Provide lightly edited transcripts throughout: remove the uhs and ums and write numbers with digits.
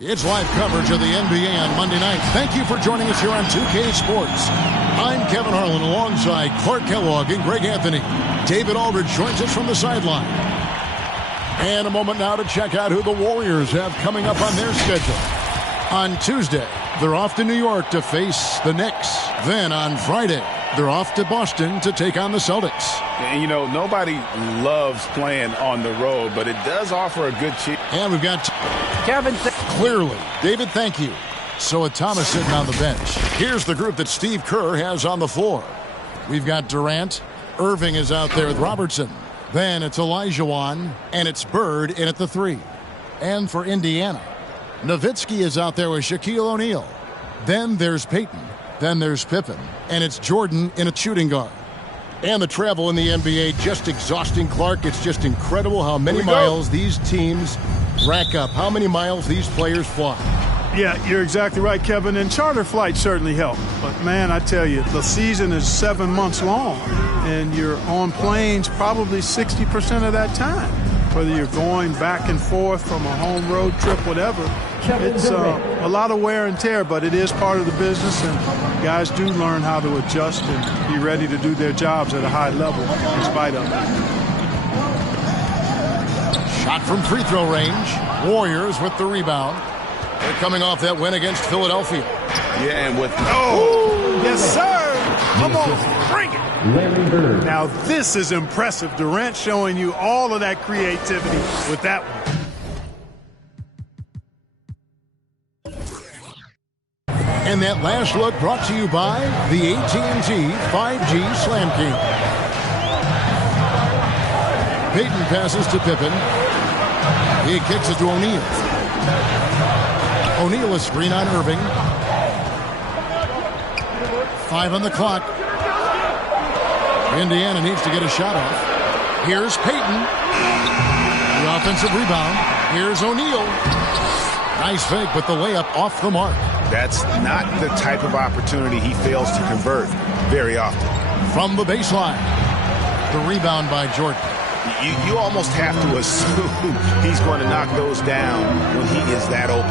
It's live coverage of the NBA on Monday night. Thank you for joining us here on 2K Sports. I'm Kevin Harlan alongside Clark Kellogg and Greg Anthony. David Aldridge joins us from the sideline. And a moment now to check out who the Warriors have coming up on their schedule. On Tuesday, they're off to New York to face the Knicks. Then on Friday, they're off to Boston to take on the Celtics. And, you know, nobody loves playing on the road, but it does offer a good chance. And we've got Kevin. Clearly, David, thank you. So Thomas sitting on the bench. Here's the group that Steve Kerr has on the floor. We've got Durant. Irving is out there with Robertson. Then it's Olajuwon, and it's Bird in at the 3. And for Indiana, Nowitzki is out there with Shaquille O'Neal. Then there's Payton. Then there's Pippen. And it's Jordan in a shooting guard. And the travel in the NBA, just exhausting, Clark. It's just incredible how many miles these teams rack up, how many miles these players fly. Yeah, you're exactly right, Kevin. And charter flights certainly help. But, man, I tell you, the season is 7 months long. And you're on planes probably 60% of that time. Whether you're going back and forth from a home road trip, whatever. It's a lot of wear and tear, but it is part of the business. And guys do learn how to adjust and be ready to do their jobs at a high level in spite of it. Shot from free throw range. Warriors with the rebound. They're coming off that win against Philadelphia. Yeah, and with... Oh, yes, sir. Come on, bring it. Now, this is impressive. Durant showing you all of that creativity with that one. And that last look brought to you by the AT&T 5G Slam King. Payton passes to Pippen. He kicks it to O'Neal. O'Neal a screen on Irving. 5 on the clock. Indiana needs to get a shot off. Here's Payton. The offensive rebound. Here's O'Neal. Nice fake, but the layup off the mark. That's not the type of opportunity he fails to convert very often. From the baseline. The rebound by Jordan. You almost have to assume he's going to knock those down when he is that open.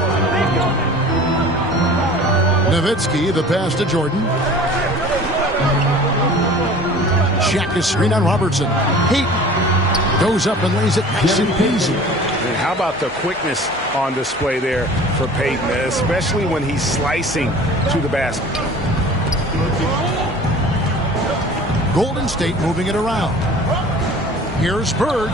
Nowitzki, the pass to Jordan. Shaq is screen on Robertson. Payton goes up and lays it nice and easy. And how about the quickness on display there for Payton, especially when he's slicing to the basket. Golden State moving it around. Here's Bird.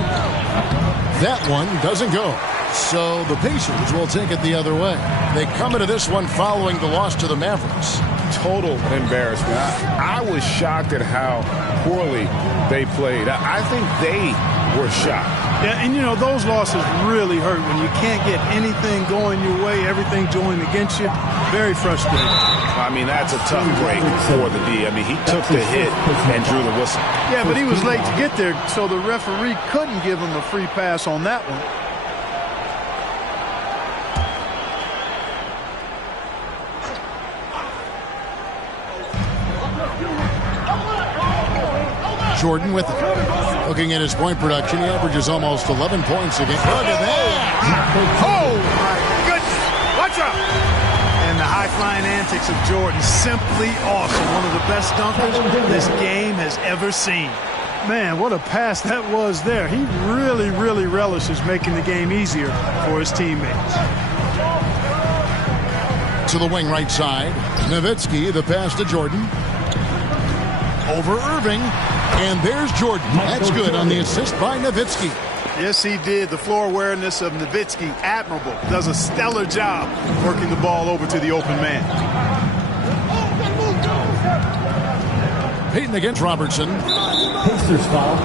That one doesn't go. So the Pacers will take it the other way. They come into this one following the loss to the Mavericks. Total embarrassment. I was shocked at how poorly they played. I think they were shocked. Yeah, and, you know, those losses really hurt when you can't get anything going your way, everything going against you. Very frustrating. I mean, that's a tough break for the D. I mean, he took the hit and drew the whistle. Yeah, but he was late to get there, so the referee couldn't give him a free pass on that one. Jordan with it. Looking at his point production, he averages almost 11 points a game. Look at that! Oh, my goodness! Watch out! And the high-flying antics of Jordan, simply awesome. One of the best dunkers this game has ever seen. Man, what a pass that was there. He really, really relishes making the game easier for his teammates. To the wing right side. Nowitzki, the pass to Jordan. Over Irving. And there's Jordan. That's good on the assist by Nowitzki. Yes, he did. The floor awareness of Nowitzki, admirable. Does a stellar job working the ball over to the open man. Payton against Robertson. Pacers foul.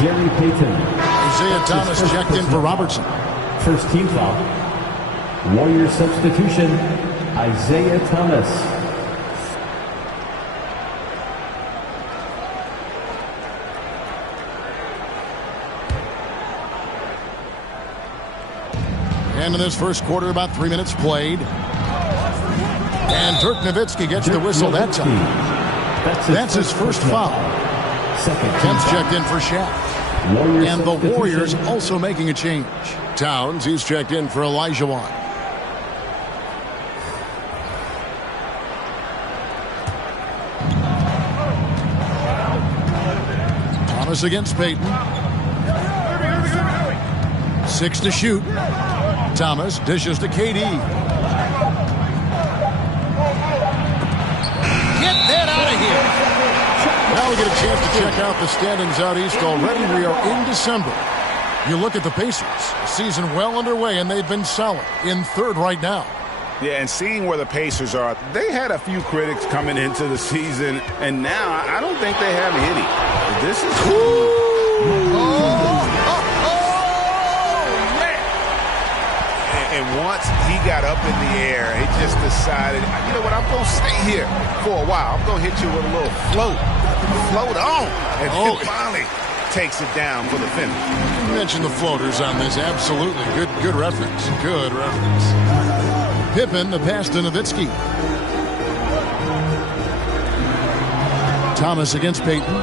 Gary Payton. Isaiah Thomas checked in for Robertson. First team foul. Warriors substitution. Isaiah Thomas. And in this first quarter, about 3 minutes played. And Dirk Nowitzki gets the whistle that time. That's his first foul. Kemp's checked in for Shaq. And the Warriors also making a change. Towns, he's checked in for Olajuwon. Thomas against Payton. 6 to shoot. Thomas dishes to KD. Get that out of here. Now we get a chance to check out the standings out east already. We are in December. You look at the Pacers. Season well underway, and they've been solid in third right now. Yeah, and seeing where the Pacers are, they had a few critics coming into the season, and now I don't think they have any. This is cool. And once he got up in the air, he just decided, you know what, I'm going to stay here for a while. I'm going to hit you with a little float. Float on. And then finally takes it down for the finish. You mentioned the floaters on this. Absolutely. Good reference. Good reference. Pippen, the pass to Nowitzki. Thomas against Payton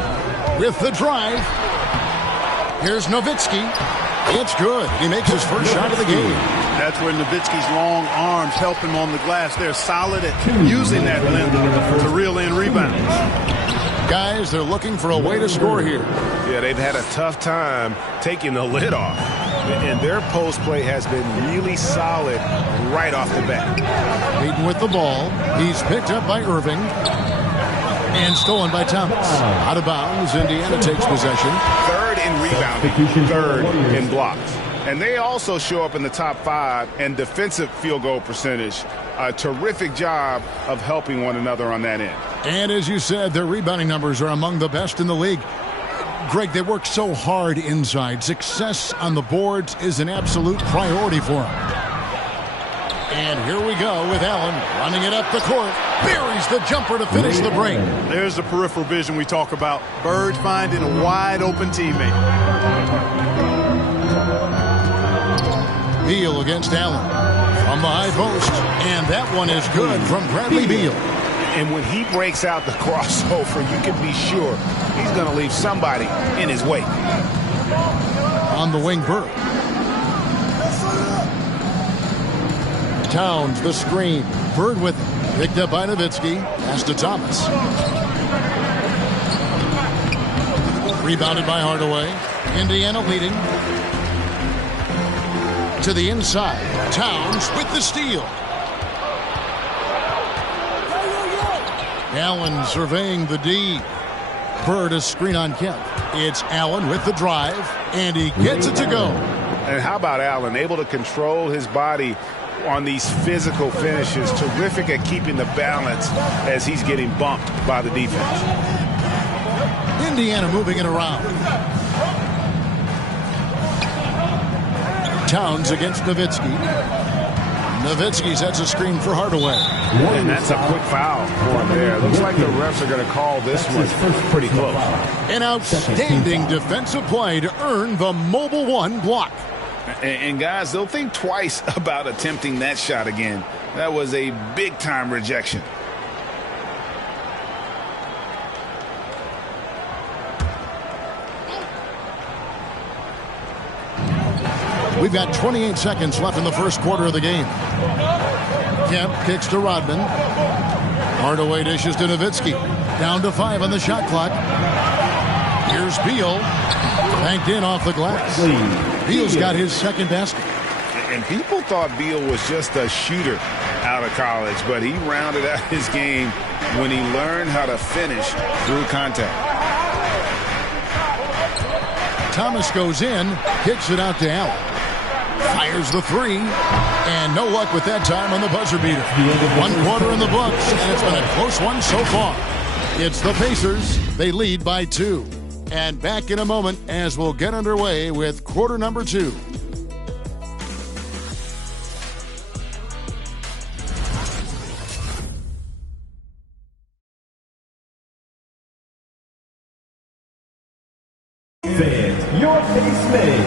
with the drive. Here's Nowitzki. It's good. He makes his first shot of the game. That's where Nowitzki's long arms help him on the glass. They're solid at using that length to reel in rebounds. Guys, they're looking for a way to score here. Yeah, they've had a tough time taking the lid off. And their post play has been really solid right off the bat. Payton with the ball. He's picked up by Irving. And stolen by Thomas. Out of bounds, Indiana takes possession. Third in rebounding, third in blocks. And they also show up in the top 5 in defensive field goal percentage. A terrific job of helping one another on that end. And as you said, their rebounding numbers are among the best in the league. Greg, they work so hard inside. Success on the boards is an absolute priority for them. And here we go with Allen running it up the court. Buries the jumper to finish the break. There's the peripheral vision we talk about. Bird finding a wide open teammate. Beal against Allen from the high post. And that one is good from Bradley Beal. And when he breaks out the crossover, you can be sure he's going to leave somebody in his wake. On the wing, Bird. Towns, the screen. Bird with it. Picked up by Nowitzki. Pass to Thomas. Rebounded by Hardaway. Indiana leading. To the inside. Towns with the steal. Allen surveying the D. Bird a screen on Kemp. It's Allen with the drive. And he gets it to go. And how about Allen? Able to control his body on these physical finishes. Terrific at keeping the balance as he's getting bumped by the defense. Indiana moving it around. Towns against Nowitzki. Nowitzki sets a screen for Hardaway. And that's a quick foul for him there. Looks like the refs are going to call this one pretty close. An outstanding defensive play to earn the Mobile One block. And guys, they'll think twice about attempting that shot again. That was a big-time rejection. We've got 28 seconds left in the first quarter of the game. Kemp kicks to Rodman. Hardaway dishes to Nowitzki. Down to 5 on the shot clock. Here's Beal. Banked in off the glass. Beal's got his second basket. And people thought Beal was just a shooter out of college, but he rounded out his game when he learned how to finish through contact. Thomas goes in, kicks it out to Allen. Fires the 3, and no luck with that time on the buzzer beater. 1 quarter in the books, and it's been a close one so far. It's the Pacers. They lead by 2. And back in a moment as we'll get underway with quarter number 2. Your Pace Mix.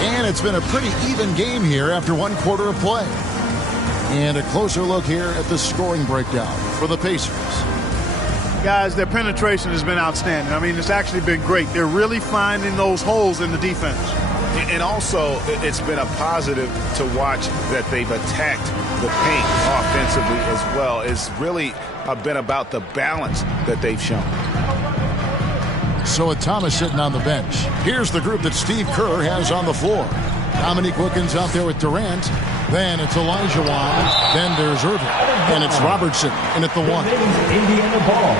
And it's been a pretty even game here after 1 quarter of play. And a closer look here at the scoring breakdown for the Pacers. Guys, their penetration has been outstanding. I mean, it's actually been great. They're really finding those holes in the defense. And also, it's been a positive to watch that they've attacked the paint offensively as well. It's really been about the balance that they've shown. So with Thomas sitting on the bench, here's the group that Steve Kerr has on the floor. Dominique Wilkins out there with Durant. Then it's Elijah Wan. Then there's Irving. And it's Robertson in at the 1. Indiana ball.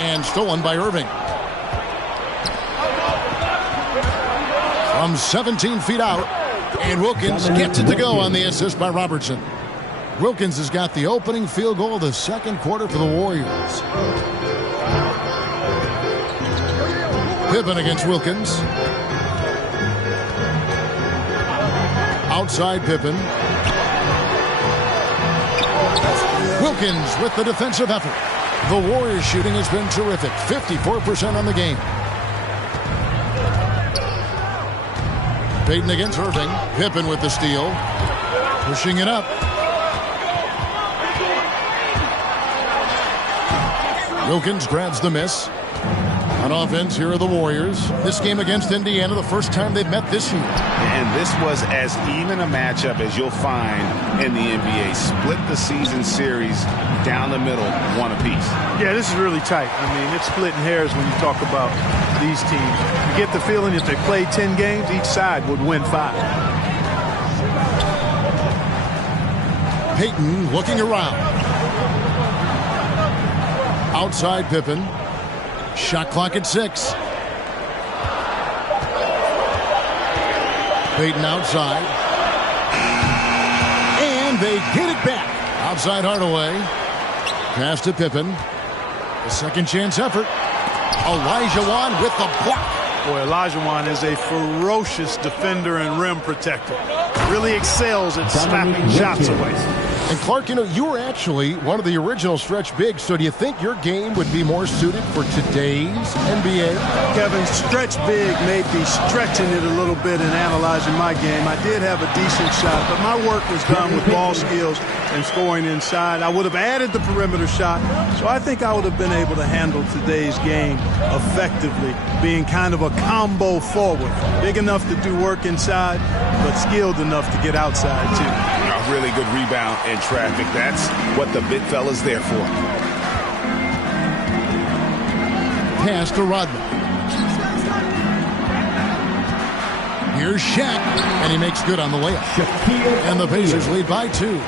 And stolen by Irving. From 17 feet out. And Wilkins gets it to go on the assist by Robertson. Wilkins has got the opening field goal of the second quarter for the Warriors. Pippen against Wilkins. Outside Pippen. Wilkins with the defensive effort. The Warriors shooting has been terrific. 54% on the game. Payton against Irving. Pippen with the steal. Pushing it up. Wilkins grabs the miss. On offense, here are the Warriors. This game against Indiana, the first time they've met this year. And this was as even a matchup as you'll find in the NBA. Split the season series down the middle, one apiece. Yeah, this is really tight. I mean, it's splitting hairs when you talk about these teams. You get the feeling if they played 10 games, each side would win 5. Payton looking around. Outside Pippen. Shot clock at 6. Payton outside. And they get it back. Outside Hardaway. Pass to Pippen. A second chance effort. Elijah Wan with the block. Boy, Elijah Wan is a ferocious defender and rim protector. Really excels at slapping shots away. And Clark, you know, you were actually one of the original stretch bigs, so do you think your game would be more suited for today's NBA? Kevin, stretch big may be stretching it a little bit in analyzing my game. I did have a decent shot, but my work was done with ball skills and scoring inside. I would have added the perimeter shot, so I think I would have been able to handle today's game effectively, being kind of a combo forward. Big enough to do work inside, but skilled enough to get outside, too. A really good rebound in traffic. That's what the big fella's there for. Pass to Rodman. Here's Shaq, and he makes good on the layup. And the Pacers lead by 2.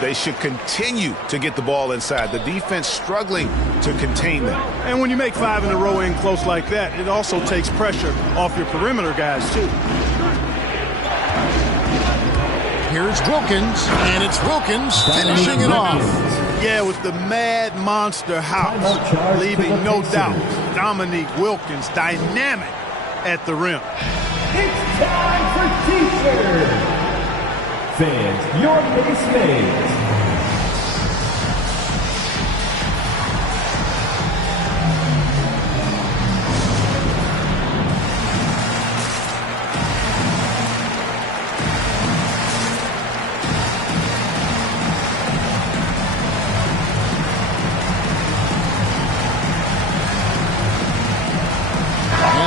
They should continue to get the ball inside. The defense struggling to contain them. And when you make 5 in a row in close like that, it also takes pressure off your perimeter guys, too. Here's Wilkins, and it's Wilkins finishing it off. Yeah, with the mad monster house, leaving no doubt. Dominique Wilkins, dynamic at the rim. It's time for T-shirt. Fans, your base mates.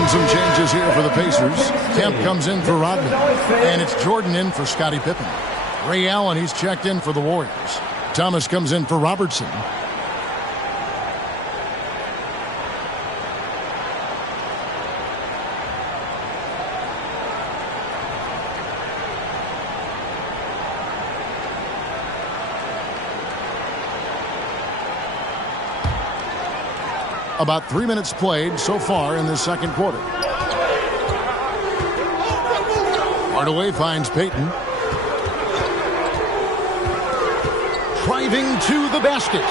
Some changes here for the Pacers. Kemp comes in for Rodman. And it's Jordan in for Scottie Pippen. Ray Allen, he's checked in for the Warriors. Thomas comes in for Robertson. About 3 minutes played so far in the second quarter. Hardaway finds Payton. Driving to the basket.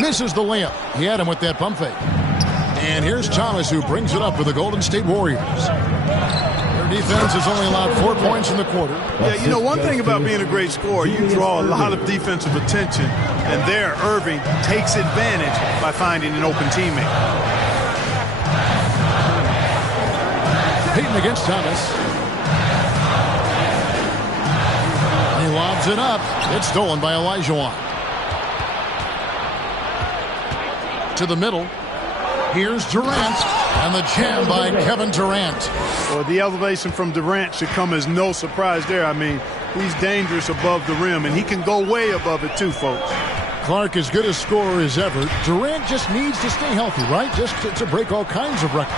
Misses the layup. He had him with that pump fake. And here's Thomas, who brings it up for the Golden State Warriors. Their defense has only allowed 4 points in the quarter. Yeah, you know, one thing about being a great scorer, you draw a lot of defensive attention. And there, Irving takes advantage by finding an open teammate. Payton against Thomas. He lobs it up. It's stolen by Elijah Wan. To the middle. Here's Durant, and the jam by Kevin Durant. Well, the elevation from Durant should come as no surprise there. I mean, he's dangerous above the rim, and he can go way above it too, folks. Clark as good a scorer as ever. Durant just needs to stay healthy, right? Just to break all kinds of records.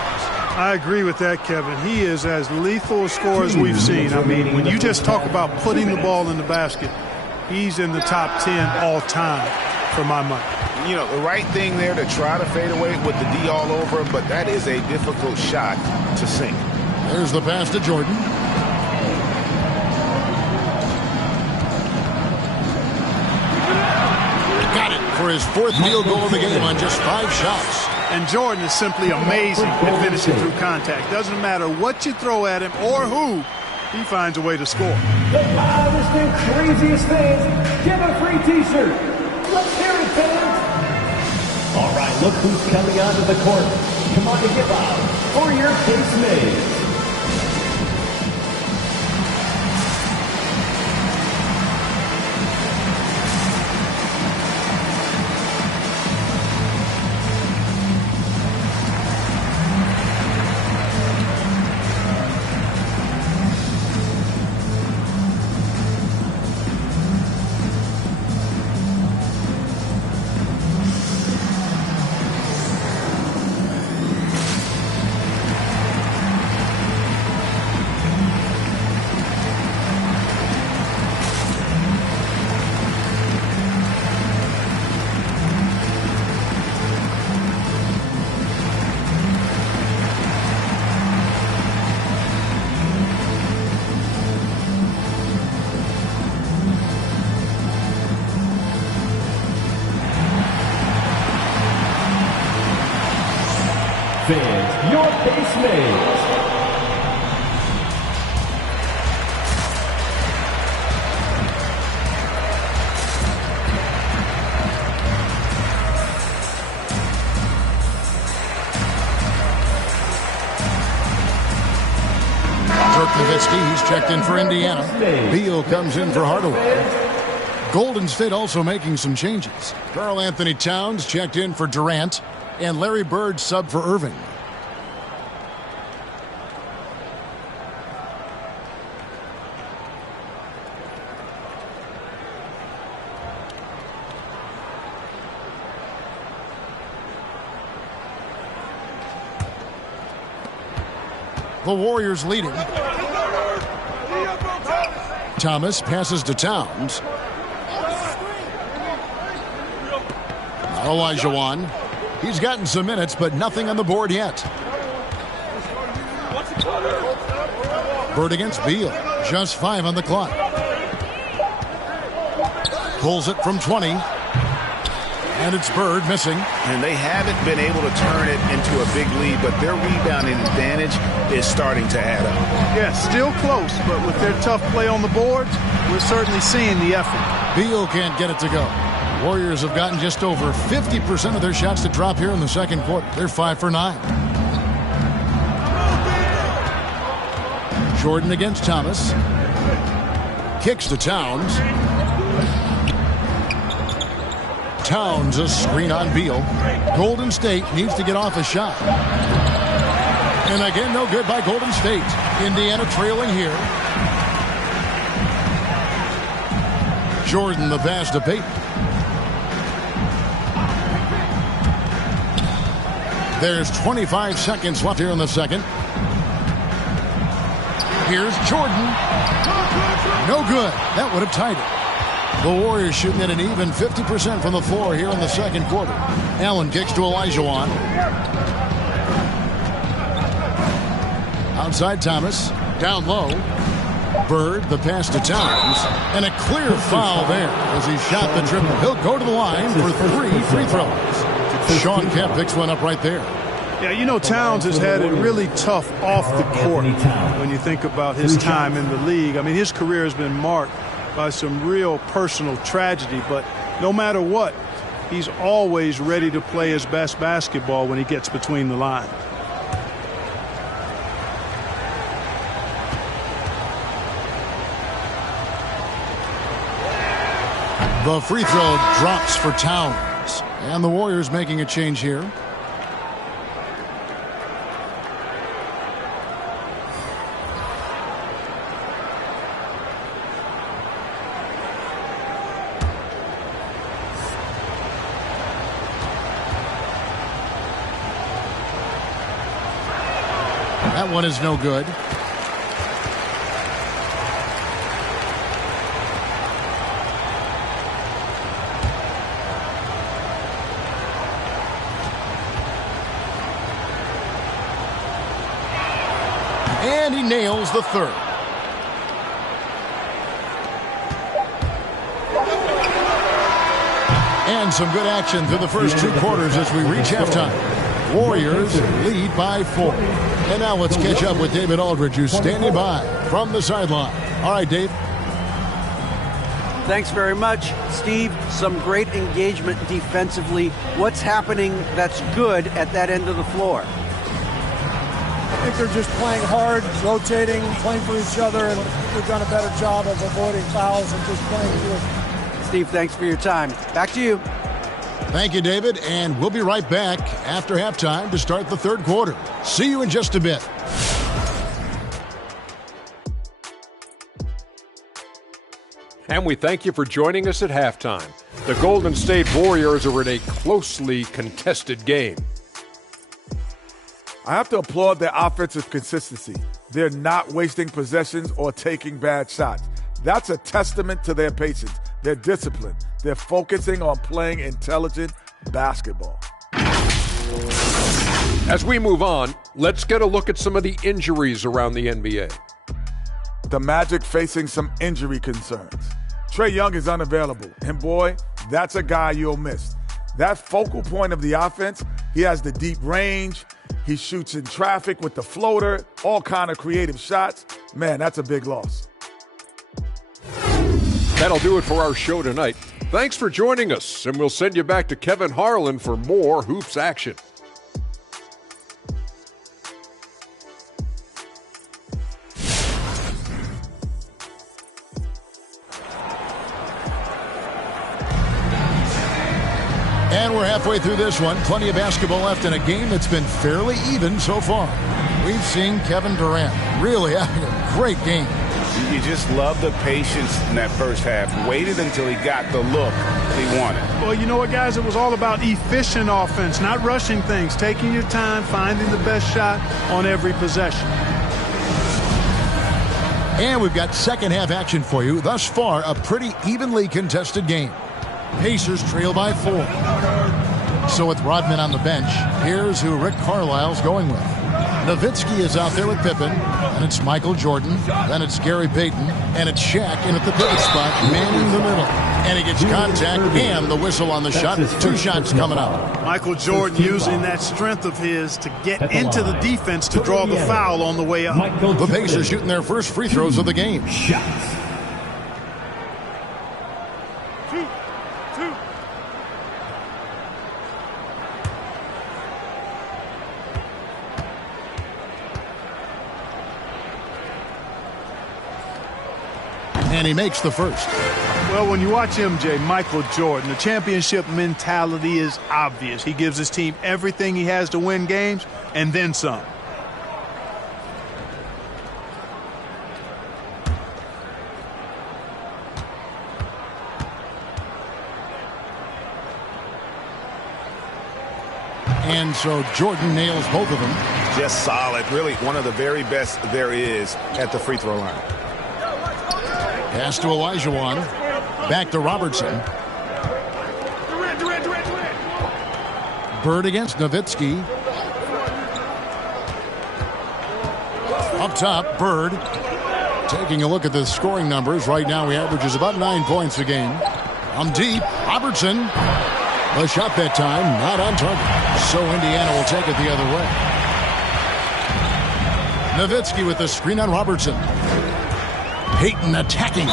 I agree with that, Kevin. He is as lethal a scorer as we've seen. I mean, when you just talk about putting the ball in the basket, he's in the top 10 all time for my money. You know, the right thing there to try to fade away with the D all over him, but that is a difficult shot to sink. There's the pass to Jordan. Got it for his fourth field goal of the game on just 5 shots. And Jordan is simply amazing at finishing through contact. Doesn't matter what you throw at him or who, he finds a way to score. The loudest and craziest fans get a free t-shirt. Let's hear it, fans. All right, look who's coming onto the court. Come on to get loud for your Case Mates. Fans, your Case Mates. He's checked in for Indiana. Beal comes in for Hardaway. Golden State also making some changes. Karl Anthony Towns checked in for Durant, and Larry Bird sub for Irving. The Warriors leading. Thomas passes to Towns. Olajuwon. He's gotten some minutes, but nothing on the board yet. Bird against Beal. Just 5 on the clock. Pulls it from 20. And it's Bird missing. And they haven't been able to turn it into a big lead, but their rebounding advantage is starting to add up. Yeah, still close, but with their tough play on the boards, we're certainly seeing the effort. Beal can't get it to go. Warriors have gotten just over 50% of their shots to drop here in the second quarter. They're 5 for 9. Jordan against Thomas. Kicks to Towns. Towns, a screen on Beal. Golden State needs to get off a shot. And again, no good by Golden State. Indiana trailing here. Jordan, the pass to Payton. There's 25 seconds left here in the second. Here's Jordan. No good. That would have tied it. The Warriors shooting at an even 50% from the floor here in the second quarter. Allen kicks to Olajuwon. Outside Thomas. Down low. Bird, the pass to Towns. And a clear foul there as he shot the triple. He'll go to the line for 3 free throws. Sean Kemp picks one up right there. Yeah, you know, Towns has had it really tough off the court when you think about his time in the league. I mean, his career has been marked by some real personal tragedy, but no matter what, he's always ready to play his best basketball when he gets between the lines. The free throw drops for Towns. And the Warriors making a change here. That one is no good. And he nails the third. And some good action through the first two quarters as we reach halftime. Warriors lead by 4. And now let's catch up with David Aldridge, who's standing by from the sideline. All right, Dave. Thanks very much, Steve. Some great engagement defensively. What's happening that's good at that end of the floor? I think they're just playing hard, rotating, playing for each other, and they've done a better job of avoiding fouls and just playing good. Steve, thanks for your time. Back to you. Thank you, David, and we'll be right back after halftime to start the third quarter. See you in just a bit. And we thank you for joining us at halftime. The Golden State Warriors are in a closely contested game. I have to applaud their offensive consistency. They're not wasting possessions or taking bad shots. That's a testament to their patience, their discipline. They're focusing on playing intelligent basketball. As we move on, let's get a look at some of the injuries around the NBA. The Magic facing some injury concerns. Trae Young is unavailable, and boy, that's a guy you'll miss. That focal point of the offense, he has the deep range, he shoots in traffic with the floater, all kind of creative shots. Man, that's a big loss. That'll do it for our show tonight. Thanks for joining us, and we'll send you back to Kevin Harlan for more Hoops action. And we're halfway through this one. Plenty of basketball left in a game that's been fairly even so far. We've seen Kevin Durant really having a great game. You just love the patience in that first half. Waited until he got the look he wanted. Well, you know what, guys? It was all about efficient offense, not rushing things, taking your time, finding the best shot on every possession. And we've got second half action for you. Thus far, a pretty evenly contested game. Pacers trail by 4. So with Rodman on the bench, here's who Rick Carlisle's going with. Nowitzki is out there with Pippen, and it's Michael Jordan, then it's Gary Payton, and it's Shaq in at the pivot spot, manning the middle. And he gets contact and the whistle on the shot. 2 shots coming up. Michael Jordan using that strength of his to get into the defense to draw the foul on the way up. The Pacers shooting their first free throws of the game. And he makes the first. Well, when you watch MJ, Michael Jordan, the championship mentality is obvious. He gives his team everything he has to win games, and then some. And so Jordan nails both of them. Just solid. Really one of the very best there is at the free throw line. Pass to Olajuwon. Back to Robertson. Bird against Nowitzki. Up top, Bird. Taking a look at the scoring numbers. Right now he averages about 9 points a game. I'm deep. Robertson. The shot that time, not on target. So Indiana will take it the other way. Nowitzki with the screen on Robertson. Payton attacking.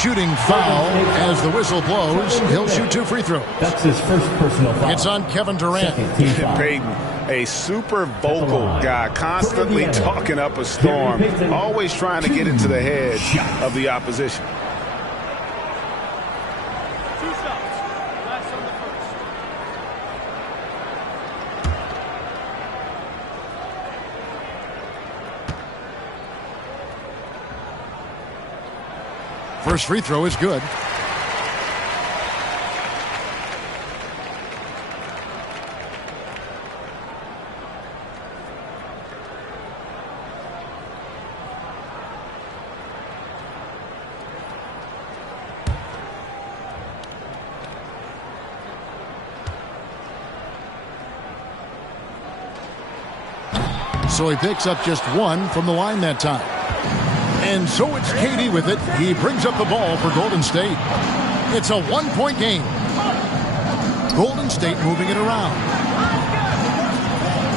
Shooting foul as the whistle blows. He'll shoot 2 free throws. That's his first personal foul. It's on Kevin Durant. Payton, a super vocal guy, constantly talking up a storm, always trying to get into the head of the opposition. First free throw is good. So he picks up just one from the line that time. And so it's KD with it. He brings up the ball for Golden State. It's a one-point game. Golden State moving it around.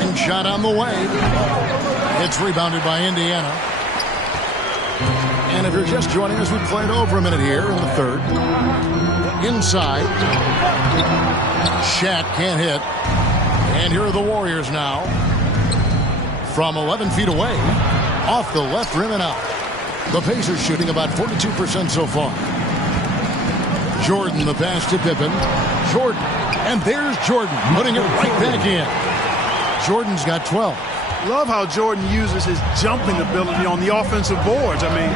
And shot on the way. It's rebounded by Indiana. And if you're just joining us, we played over a minute here in the third. Inside. Shaq can't hit. And here are the Warriors now. From 11 feet away. Off the left rim and out. The Pacers shooting about 42% so far. Jordan the pass to Pippen. Jordan. And there's Jordan putting it right back in. Jordan's got 12. Love how Jordan uses his jumping ability on the offensive boards. I mean,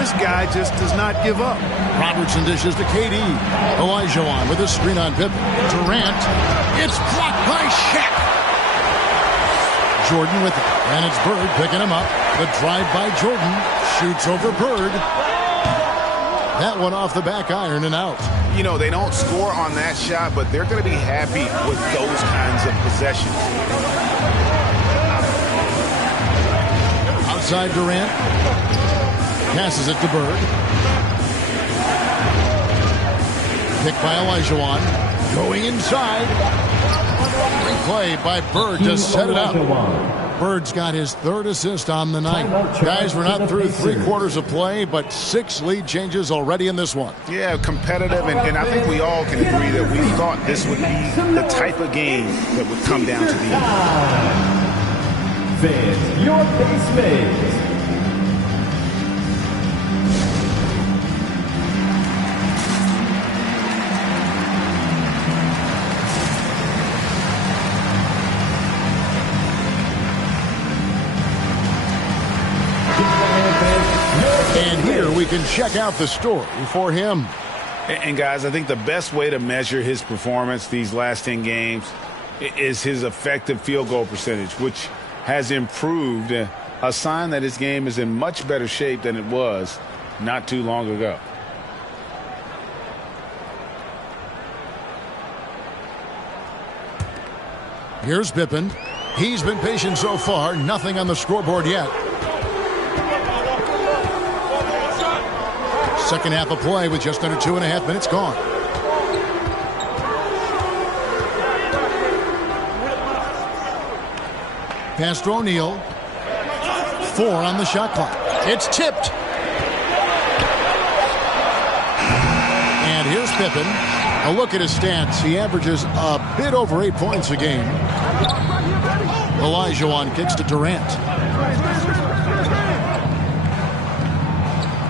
this guy just does not give up. Robertson dishes to KD. Olajuwon with a screen on Pippen. Durant. It's blocked by Shaq. Jordan with it. And it's Bird picking him up. The drive by Jordan. Shoots over Bird. That one off the back iron and out. You know, they don't score on that shot, but they're going to be happy with those kinds of possessions. Outside Durant. Passes it to Bird. Picked by Olajuwon. Going inside. Replay by Bird to set it up. Bird's got his third assist on the night. Guys, we're not through 3/4 of play, but 6 lead changes already in this one. Yeah, competitive, and I think we all can agree that we thought this would be the type of game that would come down to the end. Fans, your base mates. And here we can check out the story for him. And guys, I think the best way to measure his performance these last 10 games is his effective field goal percentage, which has improved, a sign that his game is in much better shape than it was not too long ago. Here's Pippen. He's been patient so far. Nothing on the scoreboard yet. Second half of play with just under 2.5 minutes gone. Pass to O'Neal. 4 on the shot clock. It's tipped. And here's Pippen. A look at his stats. He averages a bit over 8 points a game. Olajuwon kicks to Durant.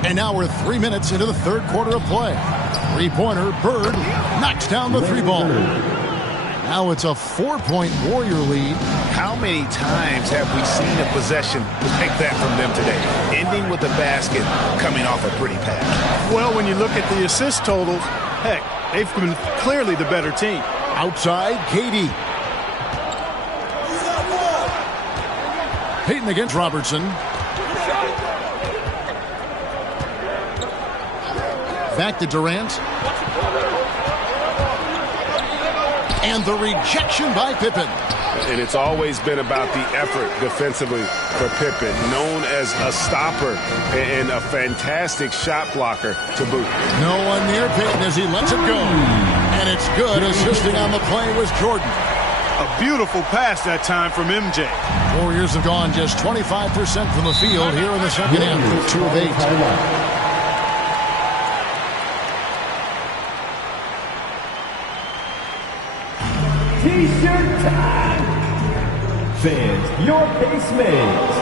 And now we're 3 minutes into the third quarter of play. Three-pointer, Bird knocks down the 3-ball. Now it's a 4-point Warrior lead. How many times have we seen a possession like that from them today? Ending with a basket, coming off a pretty pass. Well, when you look at the assist totals, heck, they've been clearly the better team. Outside, KD. Payton against Robertson. Back to Durant. And the rejection by Pippen. And it's always been about the effort defensively for Pippen, known as a stopper and a fantastic shot blocker to boot. No one near Payton as he lets it go. And it's good. Assisting on the play was Jordan. A beautiful pass that time from MJ. Warriors have gone just 25% from the field here in the second half. 2 of 8. T-shirt time! Fans, your base mates.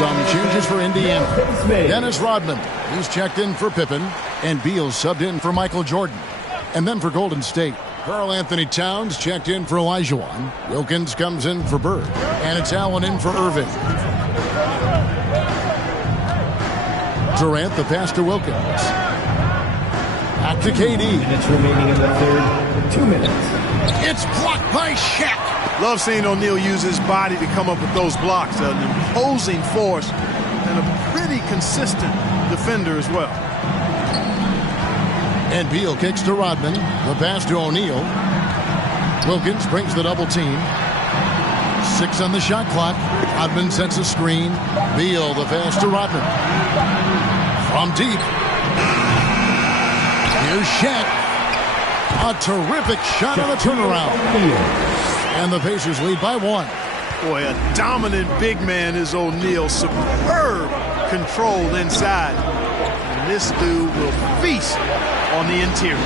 Some changes for Indiana. Dennis Rodman, he's checked in for Pippen, and Beal subbed in for Michael Jordan. And then for Golden State, Karl Anthony Towns checked in for Olajuwon. Wilkins comes in for Bird, and it's Allen in for Irving. Durant, the pass to Wilkins. Back to KD. Minutes remaining in the third. 2 minutes. It's blocked by Shaq. Love seeing O'Neal use his body to come up with those blocks. An imposing force and a pretty consistent defender as well. And Beal kicks to Rodman. The pass to O'Neal. Wilkins brings the double team. 6 on the shot clock. Rodman sets a screen. Beal, the pass to Rodman. From deep. Here's Shaq. A terrific shot on the turnaround. And the Pacers lead by 1. Boy, a dominant big man is O'Neal. Superb control inside. And this dude will feast on the interior.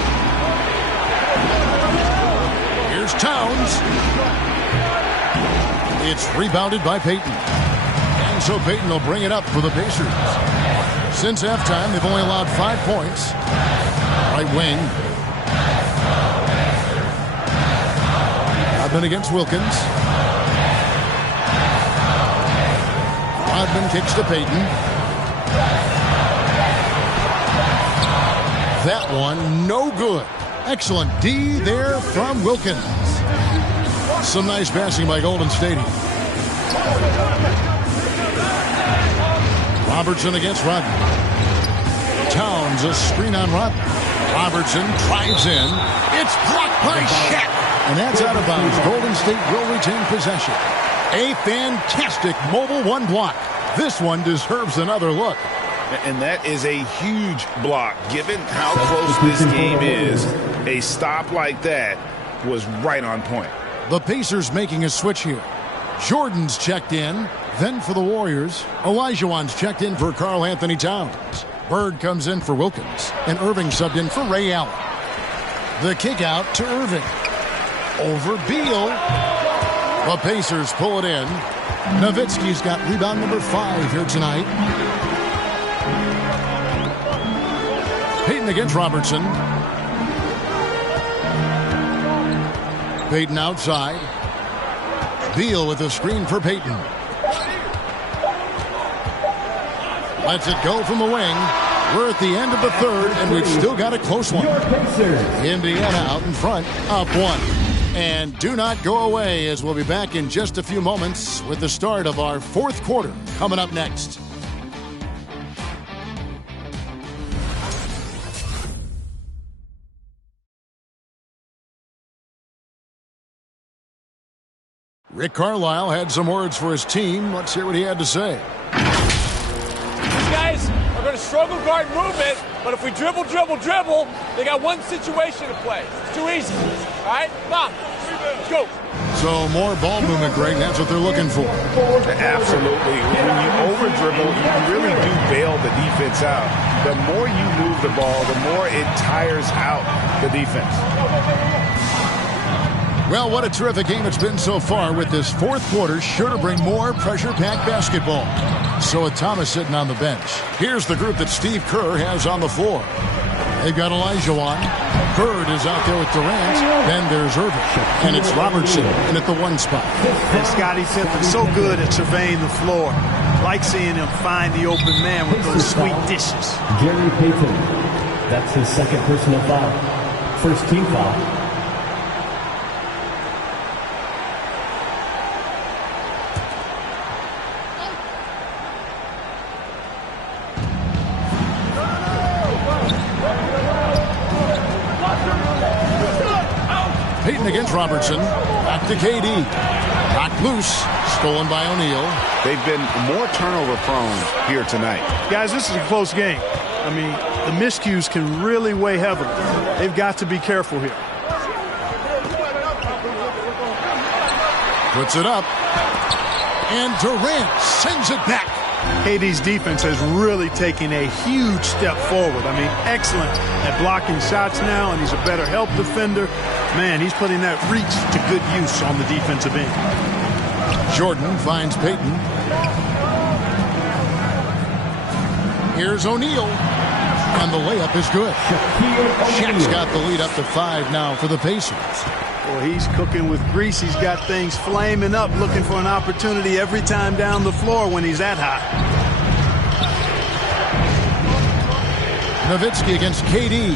Here's Towns. It's rebounded by Payton. And so Payton will bring it up for the Pacers. Since halftime, they've only allowed 5 points. Right wing. Rodman against Wilkins. Rodman kicks to Payton. That one, no good. Excellent D there from Wilkins. Some nice passing by Golden State. Robertson against Rodman. Towns, a screen on Rodman. Robertson drives in. It's blocked by Shaq. And that's out of bounds. Golden State will retain possession. A fantastic mobile 1 block. This one deserves another look. And that is a huge block. Given how close this game is, a stop like that was right on point. The Pacers making a switch here. Jordan's checked in. Then for the Warriors, Olajuwon's checked in for Karl Anthony Towns. Bird comes in for Wilkins. And Irving subbed in for Ray Allen. The kick out to Irving. Over Beal. The Pacers pull it in. Nowitzki's got rebound number 5 here tonight. Payton against Robertson. Payton outside. Beal with a screen for Payton. Lets it go from the wing. We're at the end of the third, and we've still got a close one. Indiana out in front, up 1. And do not go away, as we'll be back in just a few moments with the start of our 4th quarter coming up next. Rick Carlisle had some words for his team. Let's hear what he had to say. These guys are going to struggle guard movement, but if we dribble, they got one situation to play. It's too easy. All right? Come on. Let's go. So more ball movement, Greg. That's what they're looking for. Absolutely. When you over-dribble, you really do bail the defense out. The more you move the ball, the more it tires out the defense. Well, what a terrific game it's been so far, with this 4th quarter sure to bring more pressure-packed basketball. So with Thomas sitting on the bench, here's the group that Steve Kerr has on the floor. They've got Olajuwon. Bird is out there with Durant. Then there's Irving. And it's Robertson in at the 1 spot. And Scottie Pippen so good at surveying the floor. Like seeing him find the open man with those sweet dishes. Gary Payton. That's his 2nd personal foul. 1st team foul. Payton against Robertson. Back to KD. Knocked loose. Stolen by O'Neal. They've been more turnover prone here tonight. Guys, this is a close game. I mean, the miscues can really weigh heavily. They've got to be careful here. Puts it up. And Durant sends it back. KD's defense has really taken a huge step forward. I mean, excellent at blocking shots now, and he's a better help defender. Man, he's putting that reach to good use on the defensive end. Jordan finds Payton. Here's O'Neal. And the layup is good. Shaq's got the lead up to 5 now for the Pacers. Well, he's cooking with grease. He's got things flaming up, looking for an opportunity every time down the floor when he's that hot. Nowitzki against KD.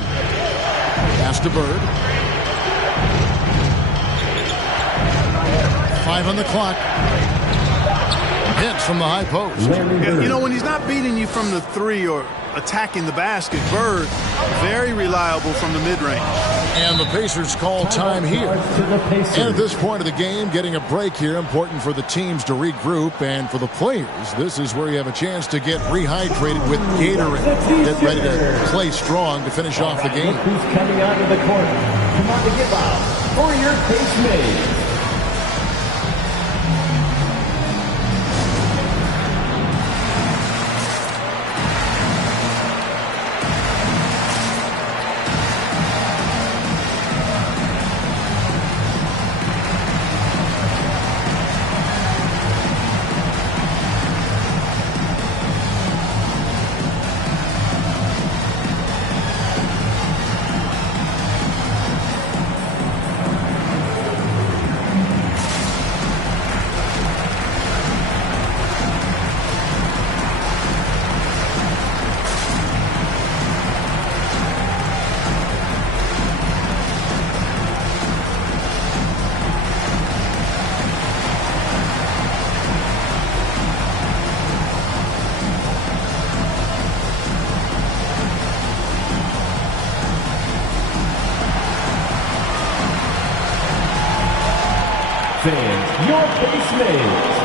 Pass to Bird. 5 on the clock. Hits from the high post. Yeah, you know, when he's not beating you from the 3 or attacking the basket, Bird, very reliable from the mid-range. And the Pacers call time here. And at this point of the game, getting a break here, important for the teams to regroup. And for the players, this is where you have a chance to get rehydrated with Gatorade. Get ready to play strong to finish off the game. Who's coming onto the court? Come on to give out for your Pacemates. Fans, your Pacemates.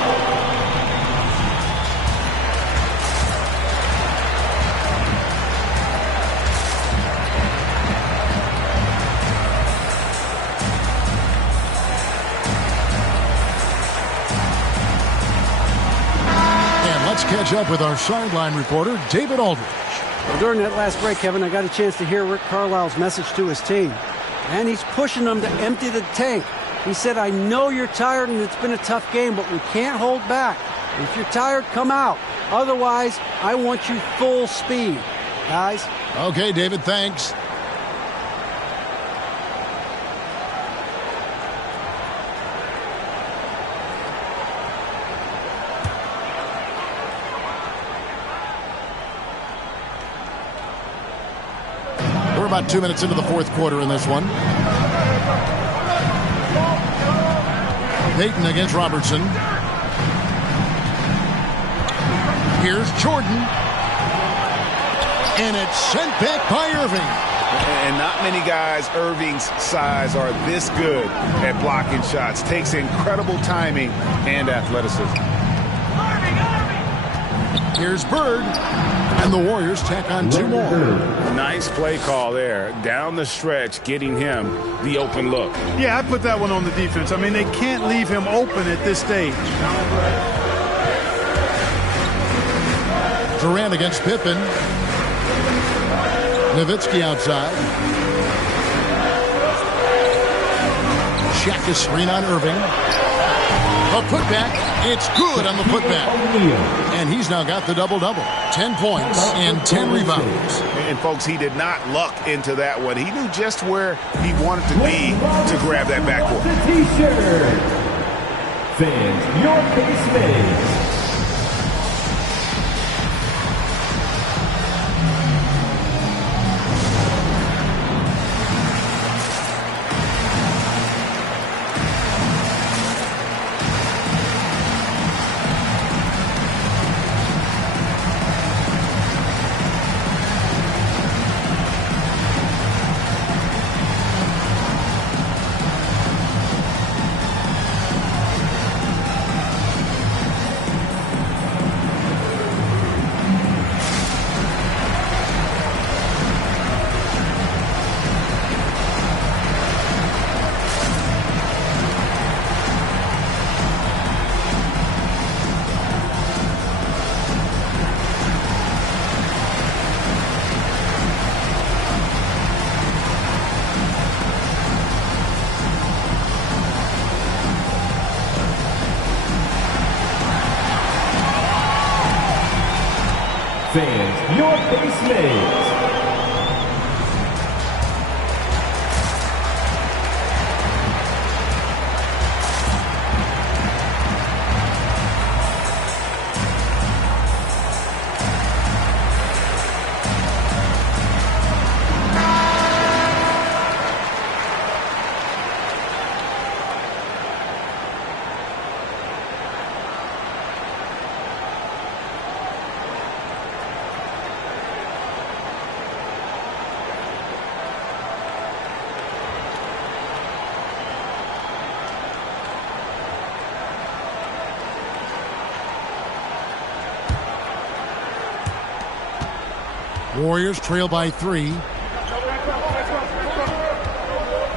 And let's catch up with our sideline reporter, David Aldridge. Well, during that last break, Kevin, I got a chance to hear Rick Carlisle's message to his team. And he's pushing them to empty the tank. He said, I know you're tired and it's been a tough game, but we can't hold back. If you're tired, come out. Otherwise, I want you full speed. Guys? Okay, David, thanks. We're about 2 minutes into the fourth quarter in this one. Payton against Robertson. Here's Jordan. And it's sent back by Irving. And not many guys Irving's size are this good at blocking shots. Takes incredible timing and athleticism. Here's Bird. And the Warriors tack on 2 more. Nice play call there. Down the stretch, getting him the open look. Yeah, I put that one on the defense. I mean, they can't leave him open at this stage. Durant against Pippen. Nowitzki outside. Shaq is screen on Irving. A putback. It's good on the putback. And he's now got the double-double. 10 points and 10 rebounds. And, folks, he did not luck into that one. He knew just where he wanted to be to grab that backboard. The T-shirt. Fans, your Pacemates. Fans, your Pacemates. Warriors trail by 3.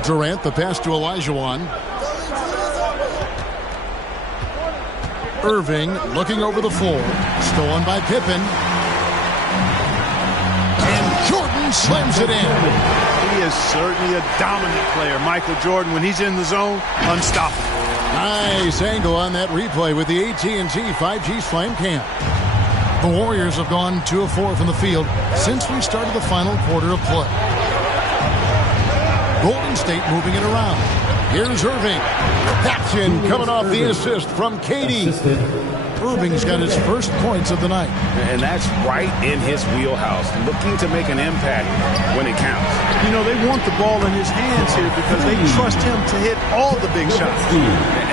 Durant, the pass to Olajuwon. Irving looking over the floor. Stolen by Pippen. And Jordan slams it in. He is certainly a dominant player. Michael Jordan, when he's in the zone, unstoppable. Nice angle on that replay with the AT&T 5G Slam Cam. The Warriors have gone 2 of 4 from the field since we started the final quarter of play. Golden State moving it around. Here's Irving. That's in, coming off the assist from KD. Irving's got his first points of the night. And that's right in his wheelhouse, looking to make an impact when it counts. You know, they want the ball in his hands here because they trust him to hit all the big shots.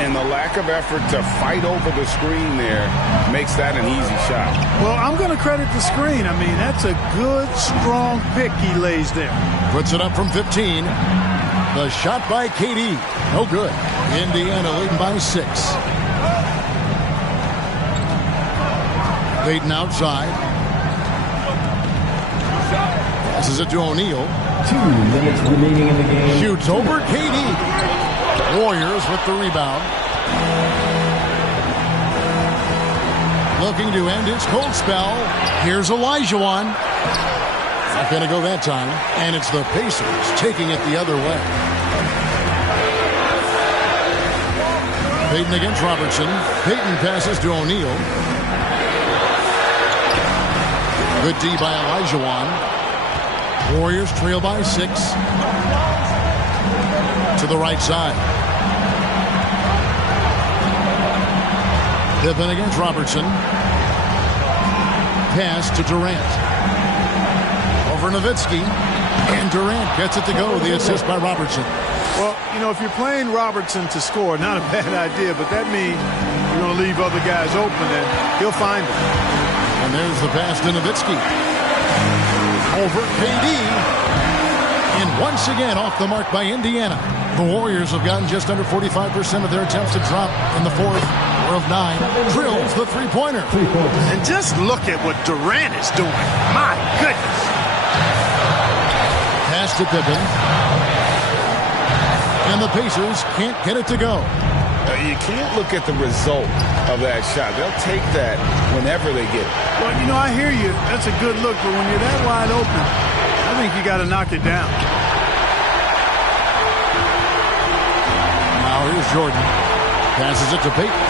And the lack of effort to fight over the screen there makes that an easy shot. Well, I'm going to credit the screen. I mean, that's a good, strong pick he lays there. Puts it up from 15. The shot by KD. No good. Indiana leading by 6. Payton outside. Passes it to O'Neal. 2 minutes remaining in the game. Shoots over KD. Warriors with the rebound. Looking to end its cold spell. Here's Olajuwon. Not going to go that time. And it's the Pacers taking it the other way. Payton against Robertson. Payton passes to O'Neal. Good D by Olajuwon. Warriors trail by 6. To the right side. Pippen against Robertson. Pass to Durant. Over Nowitzki. And Durant gets it to go. The assist by Robertson. Well, you know, if you're playing Robertson to score, not a bad idea, but that means you're going to leave other guys open, and he'll find it. And there's the pass to Nowitzki. Over KD. And once again off the mark by Indiana. The Warriors have gotten just under 45% of their attempts to drop in the fourth. 4 of 9. Drills the three-pointer. And just look at what Durant is doing. My goodness. Pass to Pippen. And the Pacers can't get it to go. You can't look at the result of that shot. They'll take that whenever they get it. Well, you know, I hear you. That's a good look, but when you're that wide open, I think you got to knock it down. Now here's Jordan. Passes it to Payton.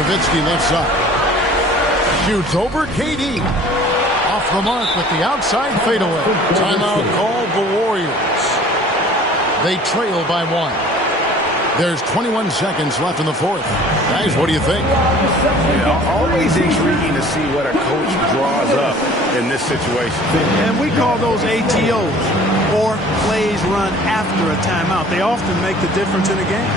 Nowitzki left side. Shoots over KD. Off the mark with the outside fadeaway. Timeout called the Warriors. They trail by 1. There's 21 seconds left in the fourth. Guys, what do you think? Always intriguing to see what a coach draws up in this situation. And we call those ATOs, or plays run after a timeout. They often make the difference in a game.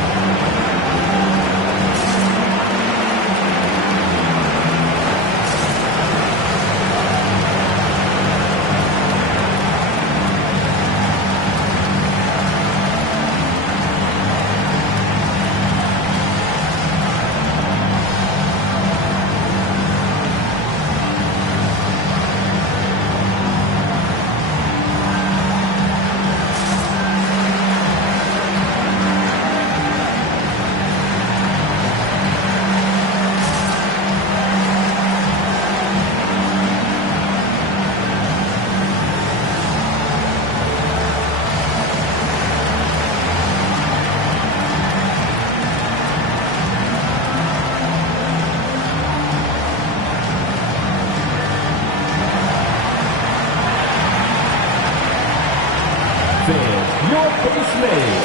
Your base made.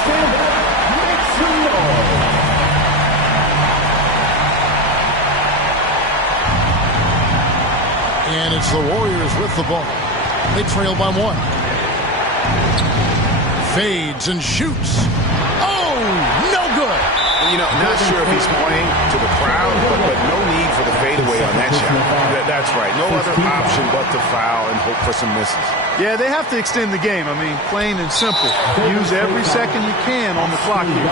Stand up, make some noise. And it's the Warriors with the ball. They trail by 1. Fades and shoots. Oh, no good. Not sure if he's playing to the crowd, but no need for the fadeaway on that shot. That's right. No other option but to foul and hope for some misses. Yeah, they have to extend the game. I mean, plain and simple. Use every second you can on the clock here.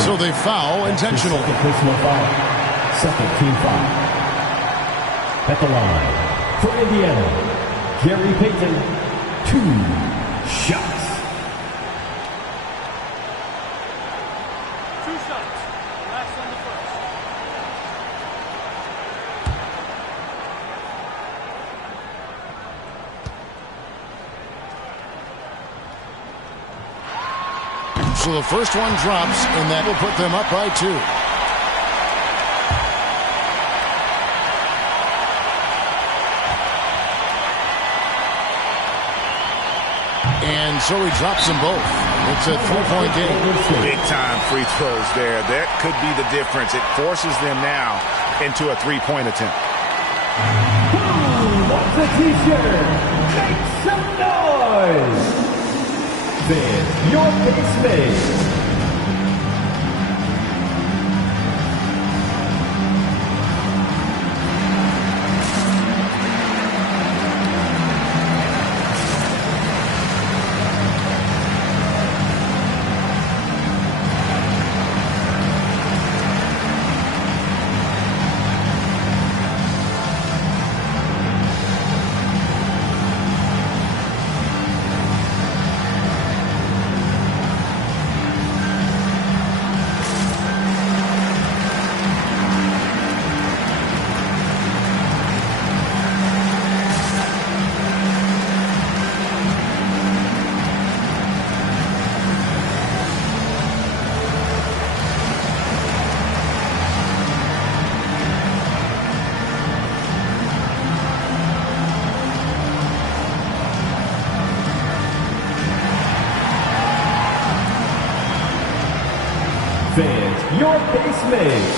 So they foul intentionally. Second team foul. At the line, for Indiana, Gary Payton, 2 shots. 2 shots. Last on the first. So the first one drops, and that will put them up by 2. And so he drops them both. It's a 3-point game. Big-time free throws there. That could be the difference. It forces them now into a 3-point attempt. Who wants a t-shirt? Make some noise! Fans, your base mate. Fans, your base mate.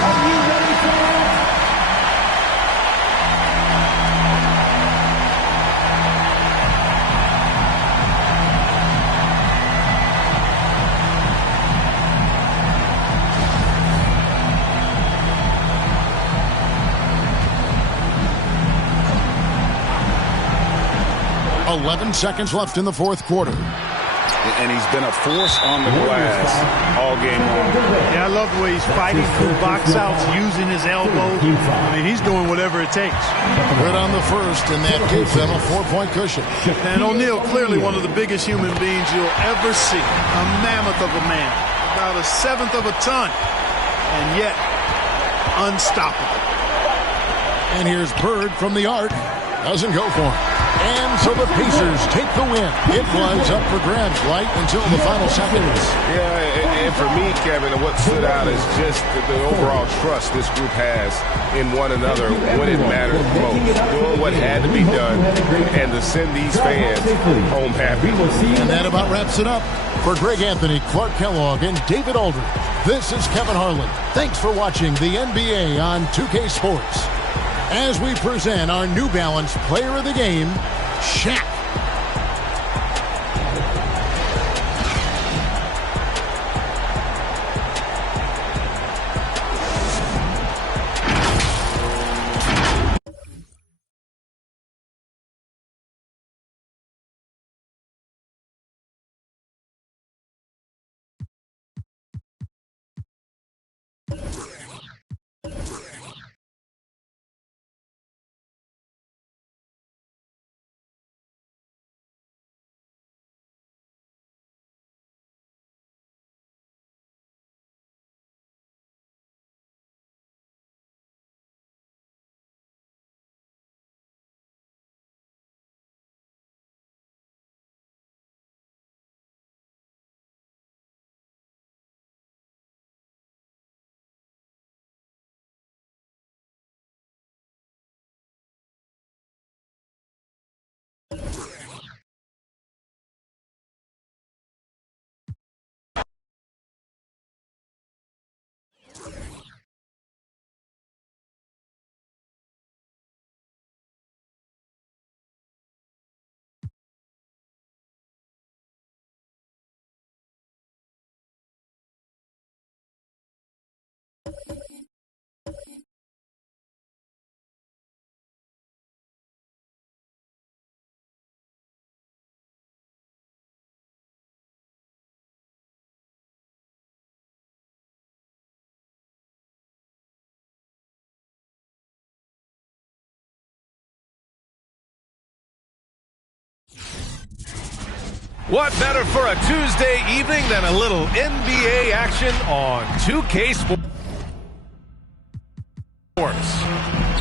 Are you ready for it? Wow. 11 seconds left in the fourth quarter. And he's been a force on the glass all game long. Yeah, I love the way he's fighting through box outs, using his elbows. I mean, he's doing whatever it takes. Good on the first, and that gives them a 4-point cushion. And O'Neal, clearly one of the biggest human beings you'll ever see. A mammoth of a man. About a seventh of a ton. And yet, unstoppable. And here's Bird from the arc. Doesn't go for him. And so the Pacers take the win. It was up for grabs right until the final seconds. Yeah, and for me, Kevin, what stood out is just the overall trust this group has in one another when it mattered most. Doing what had to be done and to send these fans home happy. And that about wraps it up. For Greg Anthony, Clark Kellogg, and David Aldridge, this is Kevin Harlan. Thanks for watching the NBA on 2K Sports. As we present our New Balance Player of the Game, Shaq. What better for a Tuesday evening than a little NBA action on 2K Sports?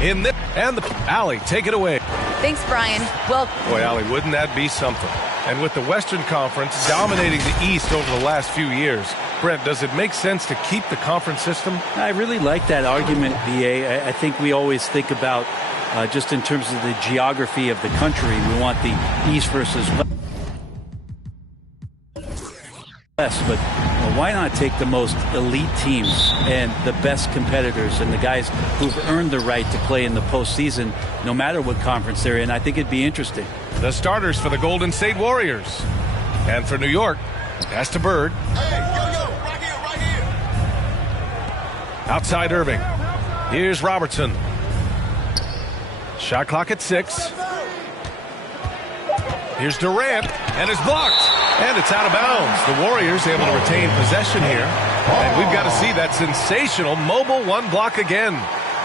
In this, and the Allie, take it away. Thanks, Brian. Well, boy, Allie, wouldn't that be something? And with the Western Conference dominating the East over the last few years, Brent, does it make sense to keep the conference system? I really like that argument, BA. I think we always think about just in terms of the geography of the country. We want the East versus West, but why not take the most elite teams and the best competitors and the guys who've earned the right to play in the postseason, no matter what conference they're in? I think it'd be interesting. The starters for the Golden State Warriors. And for New York, pass to Bird. Hey, right here. Outside Irving. Here's Robertson. Shot clock at 6. Here's Durant, and it's blocked. And it's out of bounds. The Warriors able to retain possession here. And we've got to see that sensational mobile one block again.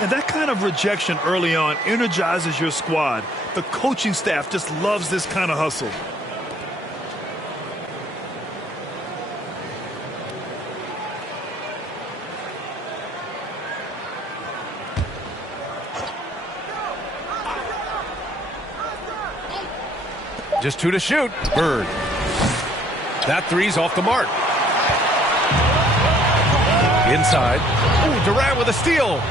And that kind of rejection early on energizes your squad. The coaching staff just loves this kind of hustle. Just 2 to shoot. Bird. That three's off the mark. Inside. Ooh, Durant with a steal.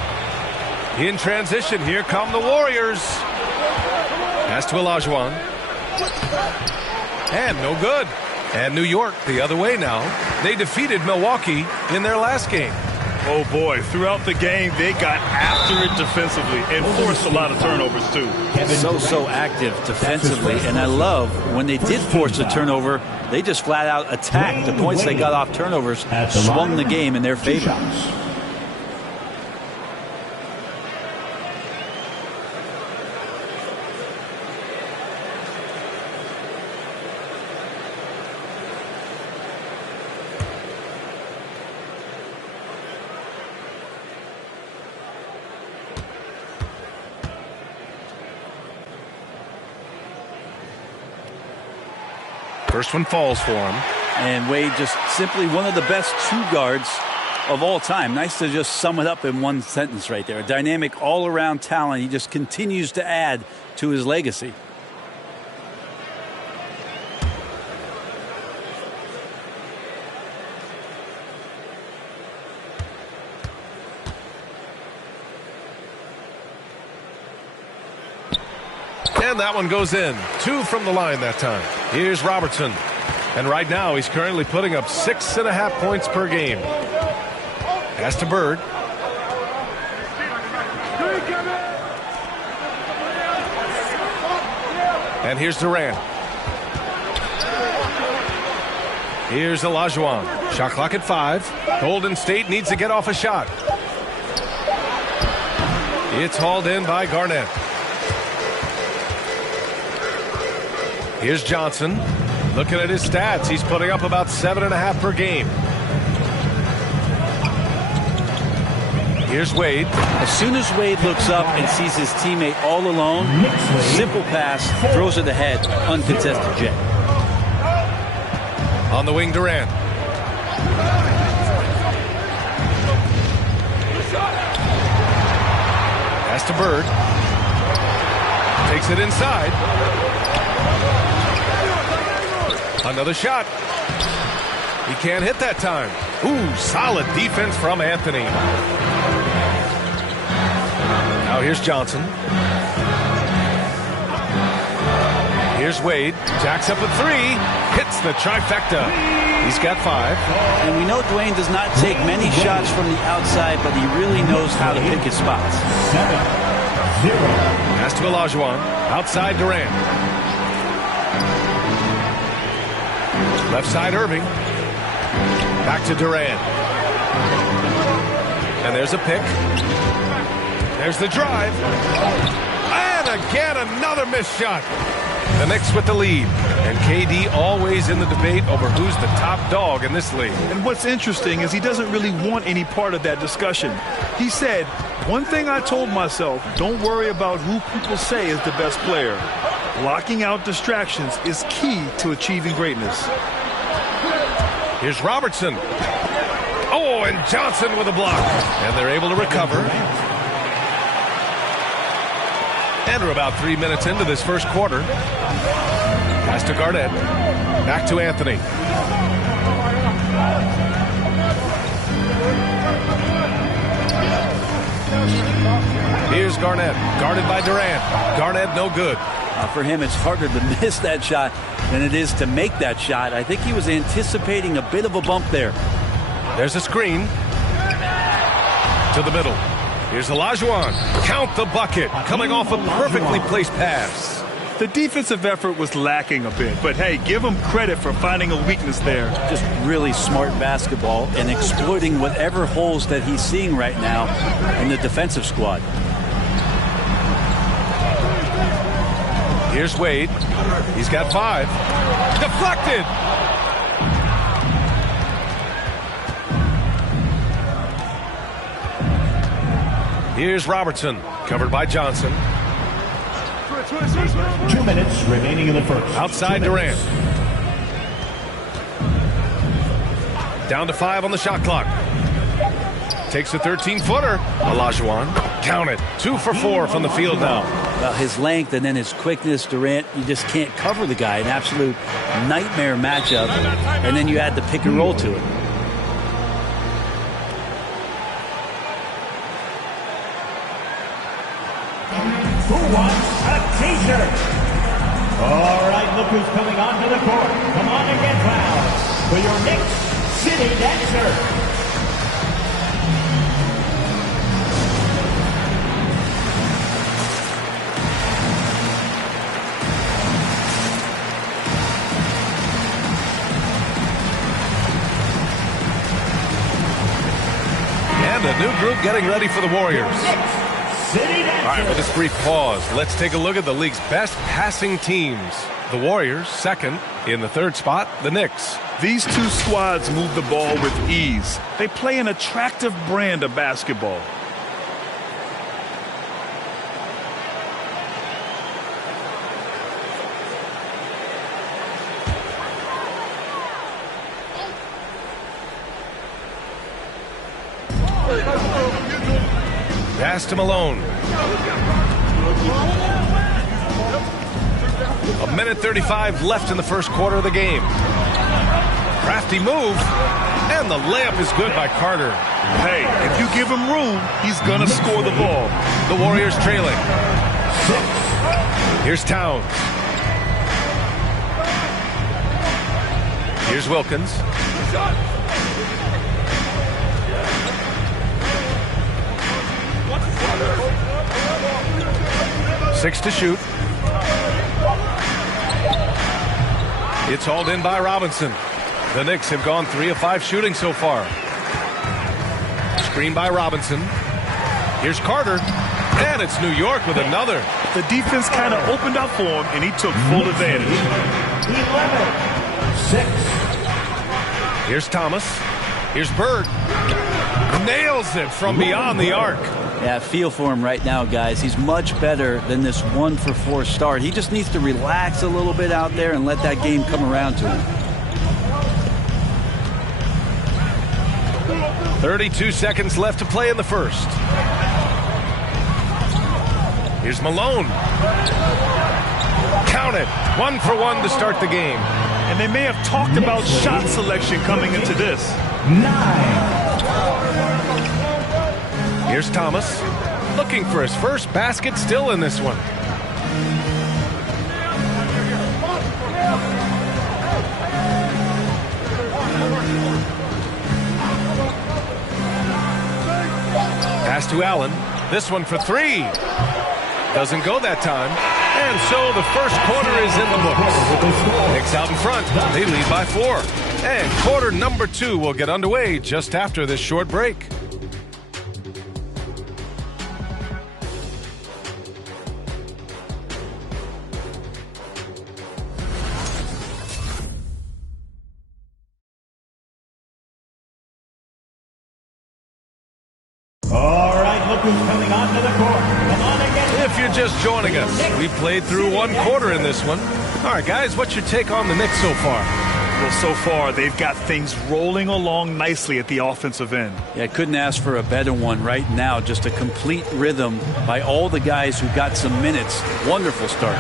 In transition, here come the Warriors. Pass to Olajuwon. And no good. And New York the other way now. They defeated Milwaukee in their last game. Oh, boy. Throughout the game, they got after it defensively and forced a lot of turnovers, too. So active defensively. And I love when they did force a turnover, they just flat out attacked. The points they got off turnovers swung the game in their favor. First one falls for him. And Wade just simply one of the best 2 guards of all time. Nice to just sum it up in one sentence right there. A dynamic all-around talent. He just continues to add to his legacy. And that one goes in. 2 from the line that time. Here's Robertson. And right now he's currently putting up 6.5 points per game. Pass to Bird. And here's Durant. Here's Olajuwon. Shot clock at 5. Golden State needs to get off a shot. It's hauled in by Garnett. Here's Johnson. Looking at his stats, he's putting up about 7.5 per game. Here's Wade. As soon as Wade looks up and sees his teammate all alone, simple pass, throws it ahead, uncontested jet. On the wing, Durant. Pass to Bird. Takes it inside. Another shot. He can't hit that time. Ooh, solid defense from Anthony. Now here's Johnson. Here's Wade. Jacks up a 3. Hits the trifecta. He's got 5. And we know Dwayne does not take many shots from the outside, but he really knows how to pick his spots. 7-0. Pass to Olajuwon. Outside Durant. Left side Irving. Back to Durant. And there's a pick. There's the drive. And again, another missed shot. The Knicks with the lead. And KD always in the debate over who's the top dog in this league. And what's interesting is he doesn't really want any part of that discussion. He said, one thing I told myself, don't worry about who people say is the best player. Blocking out distractions is key to achieving greatness. Here's Robertson. Oh, and Johnson with a block. And they're able to recover. And we're about 3 minutes into this first quarter. Pass to Garnett. Back to Anthony. Here's Garnett. Guarded by Durant. Garnett no good. For him, it's harder to miss that shot than it is to make that shot. I think he was anticipating a bit of a bump there. There's a screen. To the middle. Here's Olajuwon. Count the bucket. Coming off a perfectly placed pass. The defensive effort was lacking a bit, but hey, give him credit for finding a weakness there. Just really smart basketball and exploiting whatever holes that he's seeing right now in the defensive squad. Here's Wade. He's got 5. Deflected. Here's Robertson, covered by Johnson. 2 minutes remaining in the first. Outside Durant. Down to 5 on the shot clock. Takes a 13-footer. Olajuwon. Count it. 2 for 4 from the field now. Well, his length and then his quickness, Durant, you just can't cover the guy. An absolute nightmare matchup. And then you add the pick and roll to it. Who wants a t-shirt? All right, look who's coming onto the court. Come on and get fouled for your Knicks City Dancer. And a new group getting ready for the Warriors. All right, with this brief pause, let's take a look at the league's best passing teams. The Warriors, second. In the third spot, the Knicks. These two squads move the ball with ease. They play an attractive brand of basketball. Pass to Malone. A minute 35 left in the first quarter of the game. Crafty move. And the layup is good by Carter. Hey, if you give him room, he's going to score the ball. The Warriors trailing. Here's Towns. Here's Wilkins. 6 to shoot. It's hauled in by Robinson. The Knicks have gone 3 of 5 shooting so far. Screen by Robinson. Here's Carter. And it's New York with another. The defense kind of opened up for him, and he took full advantage. 11-6. Here's Thomas. Here's Bird. Nails it from beyond the arc. Yeah, feel for him right now, guys. He's much better than this 1-for-4 start. He just needs to relax a little bit out there and let that game come around to him. 32 seconds left to play in the first. Here's Malone. Count it. 1 for 1 to start the game. And they may have talked about shot selection coming into this. 9. Here's Thomas. Looking for his first basket still in this one. Pass to Allen. This one for 3. Doesn't go that time. And so the first quarter is in the books. Knicks out in front. They lead by 4. And quarter number 2 will get underway just after this short break. who's coming onto the court. Come on again. If you're just joining us, we played through one quarter in this one. All right, guys, what's your take on the Knicks so far? Well, so far, they've got things rolling along nicely at the offensive end. Yeah, I couldn't ask for a better one right now. Just a complete rhythm by all the guys who got some minutes. Wonderful start.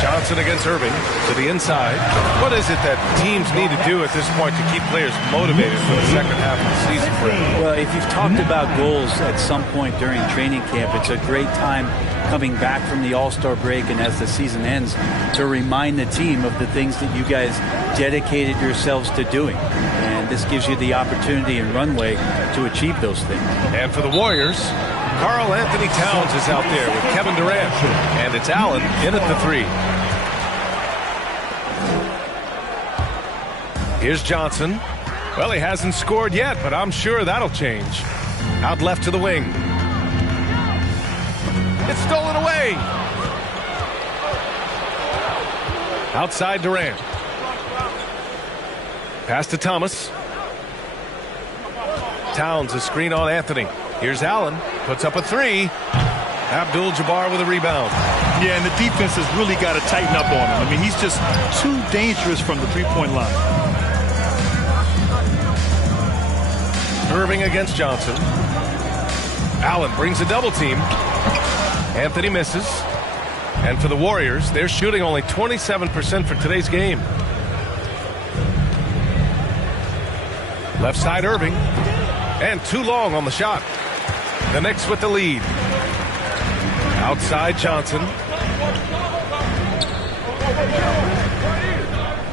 Johnson against Irving to the inside. What is it that teams need to do at this point to keep players motivated for the second half of the season? Well, if you've talked about goals at some point during training camp, it's a great time coming back from the All-Star break and as the season ends to remind the team of the things that you guys dedicated yourselves to doing. And this gives you the opportunity and runway to achieve those things. And for the Warriors, Karl Anthony Towns is out there with Kevin Durant. And it's Allen in at the three. Here's Johnson. Well, he hasn't scored yet, but I'm sure that'll change. Out left to the wing. It's stolen away. Outside Durant. Pass to Thomas. Towns, a screen on Anthony. Here's Allen. Puts up a three. Abdul-Jabbar with a rebound. Yeah, and the defense has really got to tighten up on him. I mean, he's just too dangerous from the three-point line. Irving against Johnson. Allen brings a double team. Anthony misses. And for the Warriors, they're shooting only 27% for today's game. Left side Irving. And too long on the shot. The Knicks with the lead. Outside Johnson.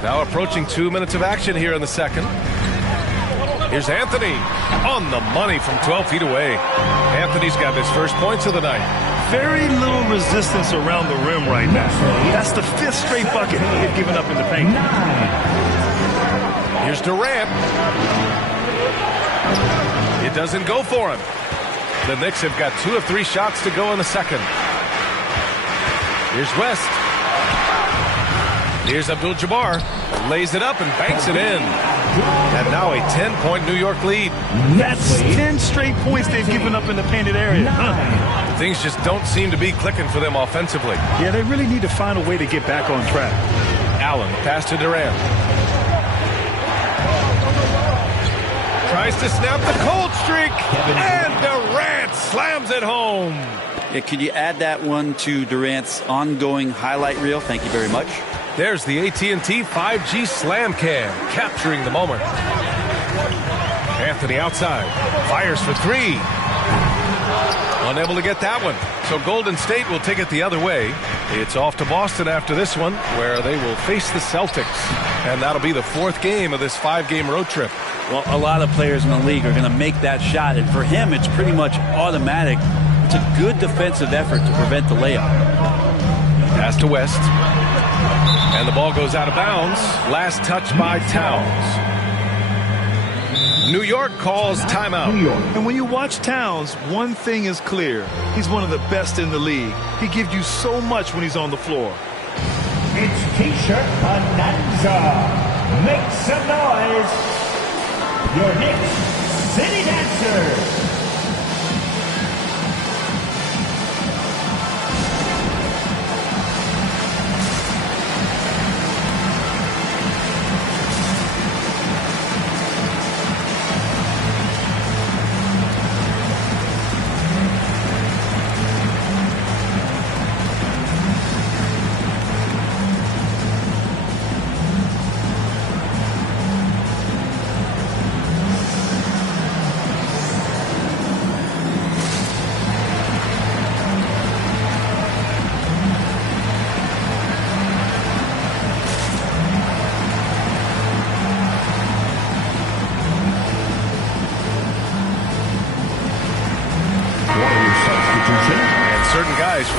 Now approaching 2 minutes of action here in the second. Here's Anthony on the money from 12 feet away. Anthony's got his first points of the night. Very little resistance around the rim right now. That's the fifth straight bucket they've given up in the paint. Here's Durant. It doesn't go for him. The Knicks have got 2 of 3 shots to go in the second. Here's West. Here's Abdul-Jabbar. Lays it up and banks it in. And now a 10-point New York lead. That's 10 straight points they've given up in the painted area. Things just don't seem to be clicking for them offensively. Yeah, they really need to find a way to get back on track. Allen, pass to Durant. Tries to snap the cold streak. And Durant slams it home. Yeah, could you add that one to Durant's ongoing highlight reel? Thank you very much. There's the AT&T 5G Slam Cam, capturing the moment. Anthony outside, fires for three. Unable to get that one. So Golden State will take it the other way. It's off to Boston after this one, where they will face the Celtics. And that'll be the 4th game of this 5-game road trip. Well, a lot of players in the league are going to make that shot, and for him, it's pretty much automatic. It's a good defensive effort to prevent the layup. Pass to West. And the ball goes out of bounds. Last touch by Towns. New York calls timeout. And when you watch Towns, one thing is clear. He's one of the best in the league. He gives you so much when he's on the floor. It's T-shirt bonanza. Make some noise. Your Knicks City Dancers.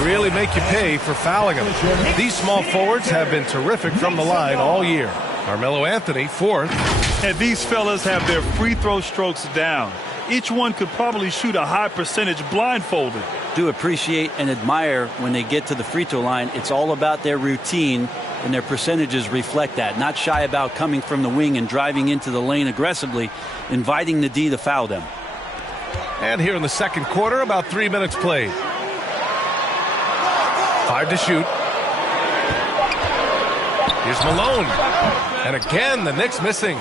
Really make you pay for fouling them. These small forwards have been terrific from the line all year. Carmelo Anthony, 4th. And these fellas have their free throw strokes down. Each one could probably shoot a high percentage blindfolded. Do appreciate and admire when they get to the free throw line. It's all about their routine and their percentages reflect that. Not shy about coming from the wing and driving into the lane aggressively, inviting the D to foul them. And here in the second quarter, about 3 minutes played. 5 to shoot. Here's Malone. And again, the Knicks missing.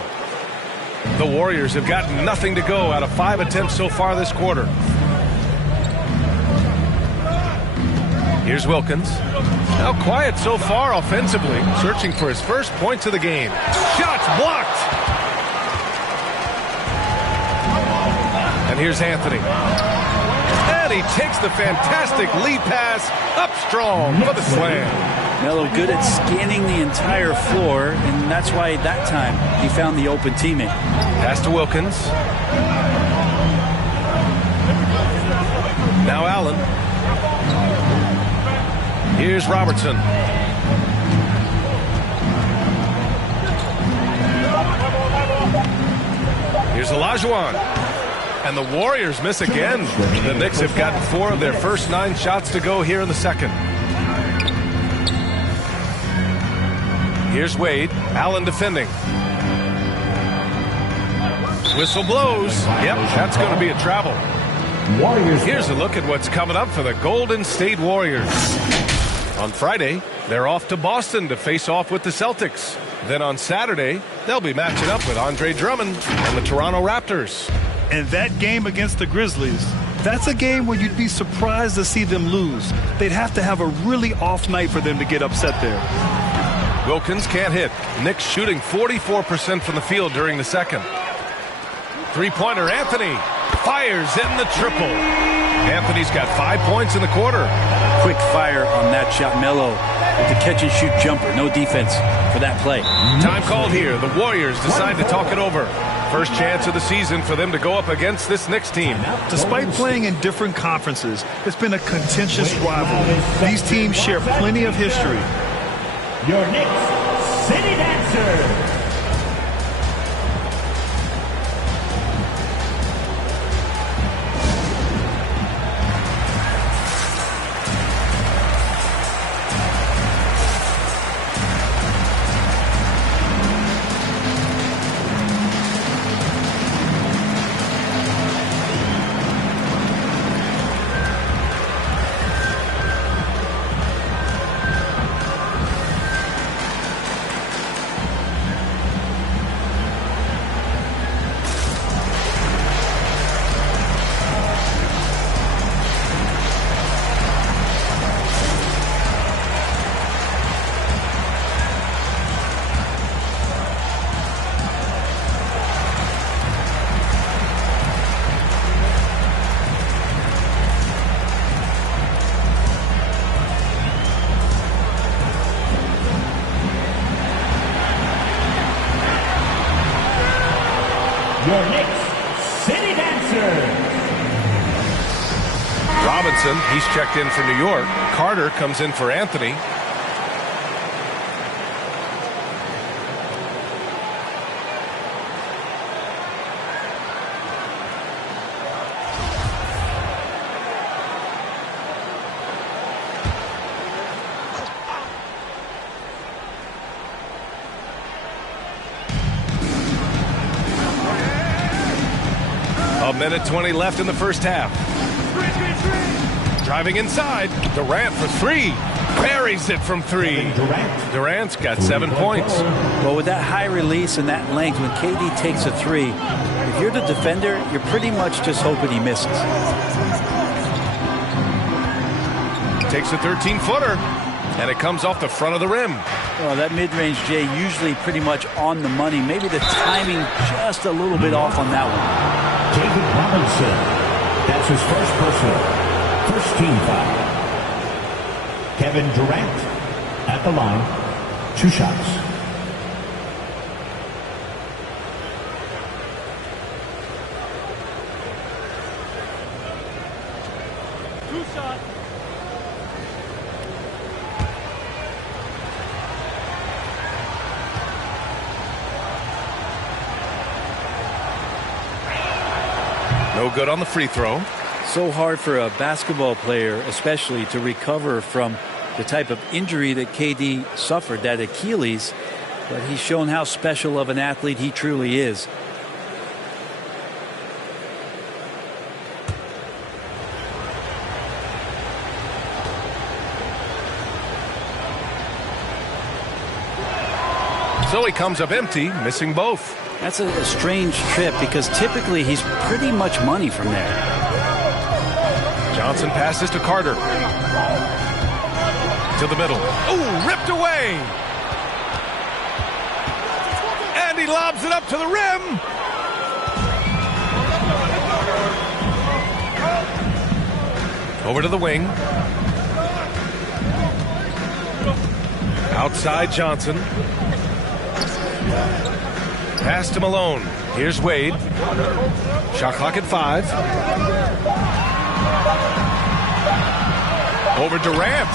The Warriors have gotten nothing to go out of 5 attempts so far this quarter. Here's Wilkins. Now quiet so far offensively, searching for his first points of the game. Shots blocked. And here's Anthony. And he takes the fantastic lead pass up strong for the slam. Melo good at scanning the entire floor, and that's why that time he found the open teammate. Pass to Wilkins. Now Allen. Here's Robertson. Here's Olajuwon. And the Warriors miss again. The Knicks have gotten 4 of their first 9 shots to go here in the second. Here's Wade. Allen defending. Whistle blows. Yep, that's going to be a travel. Here's a look at what's coming up for the Golden State Warriors. On Friday, they're off to Boston to face off with the Celtics. Then on Saturday, they'll be matching up with Andre Drummond and the Toronto Raptors. And that game against the Grizzlies, that's a game where you'd be surprised to see them lose. They'd have to have a really off night for them to get upset there. Wilkins can't hit. Knicks shooting 44% from the field during the second. Three-pointer Anthony fires in the triple. Anthony's got 5 points in the quarter. Quick fire on that shot. Melo with the catch-and-shoot jumper. No defense for that play. Time called here. The Warriors decide to talk it over. First chance of the season for them to go up against this Knicks team. Despite playing in different conferences, it's been a contentious rivalry. These teams share plenty of history. Your Knicks City Dancer. Your Knicks City Dancer. Robinson, he's checked in for New York. Carter comes in for Anthony. A minute 20 left in the first half. Driving inside. Durant for 3. Buries it from 3. Durant's got 7 points. Well, with that high release and that length, when KD takes a 3, if you're the defender, you're pretty much just hoping he misses. Takes a 13-footer, and it comes off the front of the rim. Well, that mid-range, Jay, usually pretty much on the money. Maybe the timing just a little bit off on that one. David Robinson. That's his first personal. First team foul. Kevin Durant at the line. 2 shots. No good on the free throw. So hard for a basketball player, especially, to recover from the type of injury that KD suffered, that Achilles, but he's shown how special of an athlete he truly is. So he comes up empty, missing both. That's a strange trip because typically he's pretty much money from there. Johnson passes to Carter. To the middle. Oh, ripped away. And he lobs it up to the rim. Over to the wing. Outside Johnson. Pass to Malone. Here's Wade. Shot clock at 5. Over Durant.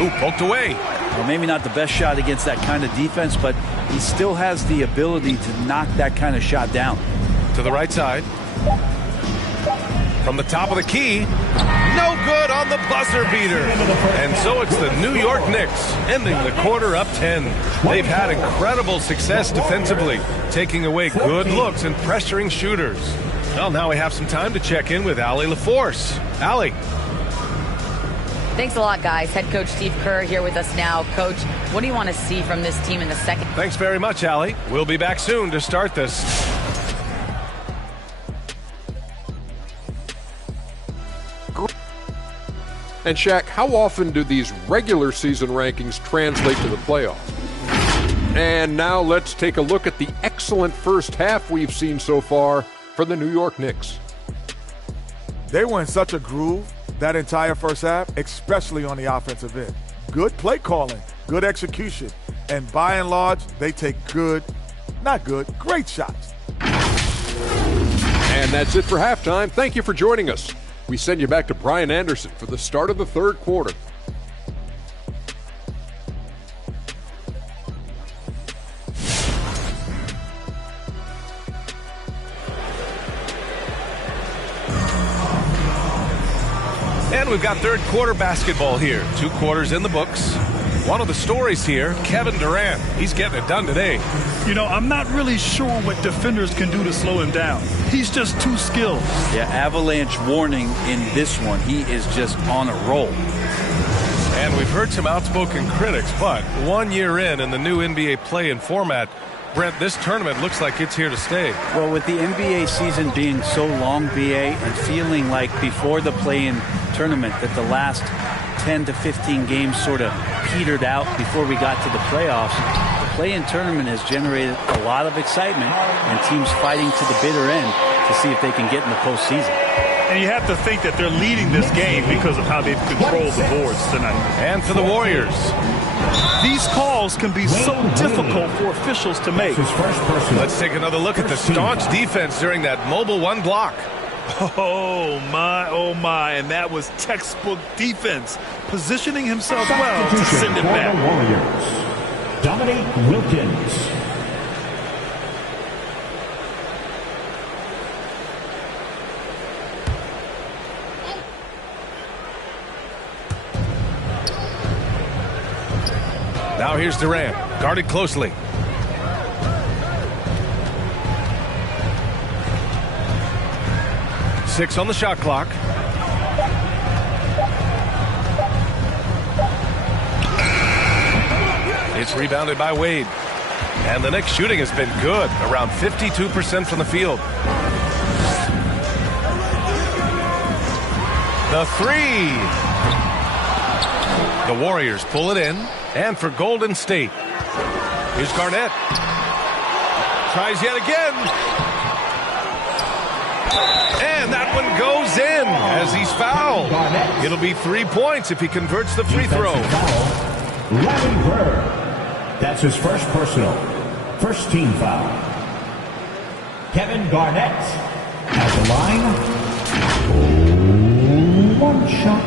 Ooh, poked away. Well, maybe not the best shot against that kind of defense, but he still has the ability to knock that kind of shot down. To the right side. From the top of the key. No good on the buzzer beater. And so it's the New York Knicks ending the quarter up 10. They've had incredible success defensively, taking away good looks and pressuring shooters. Well, now we have some time to check in with Allie LaForce. Allie. Thanks a lot, guys. Head coach Steve Kerr here with us now. Coach, what do you want to see from this team in the second? Thanks very much, Allie. We'll be back soon to start this. And Shaq, how often do these regular season rankings translate to the playoffs? And now let's take a look at the excellent first half we've seen so far for the New York Knicks. They were in such a groove that entire first half, especially on the offensive end. Good play calling, good execution, and by and large, they take great shots. And that's it for halftime. Thank you for joining us. We send you back to Brian Anderson for the start of the third quarter. And we've got third quarter basketball here. 2 quarters in the books. One of the stories here, Kevin Durant. He's getting it done today. You know, I'm not really sure what defenders can do to slow him down. He's just too skilled. Yeah, avalanche warning in this one. He is just on a roll. And we've heard some outspoken critics, but 1 year in the new NBA play-in format, Brent, this tournament looks like it's here to stay. Well, with the NBA season being so long, BA, and feeling like before the play-in tournament that the last 10 to 15 games sort of petered out before we got to the playoffs, the play-in tournament has generated a lot of excitement and teams fighting to the bitter end to see if they can get in the postseason. And you have to think that they're leading this game because of how they've controlled the boards tonight. And for the Warriors. These calls can be so difficult for officials to make. Let's take another look at the staunch defense during that mobile 1 block. Oh my, and that was textbook defense, positioning himself well to send it back. Warriors. Dominique Wilkins. Now here's Durant, guarded closely. Six on the shot clock. It's rebounded by Wade. And the Knicks shooting has been good, around 52% from the field. The 3. The Warriors pull it in. And for Golden State, here's Garnett. Tries yet again. And that one goes in as he's fouled. It'll be 3 points if he converts the free throw. Larry Bird. That's his first personal. First team foul. Kevin Garnett at the line. 1 shot.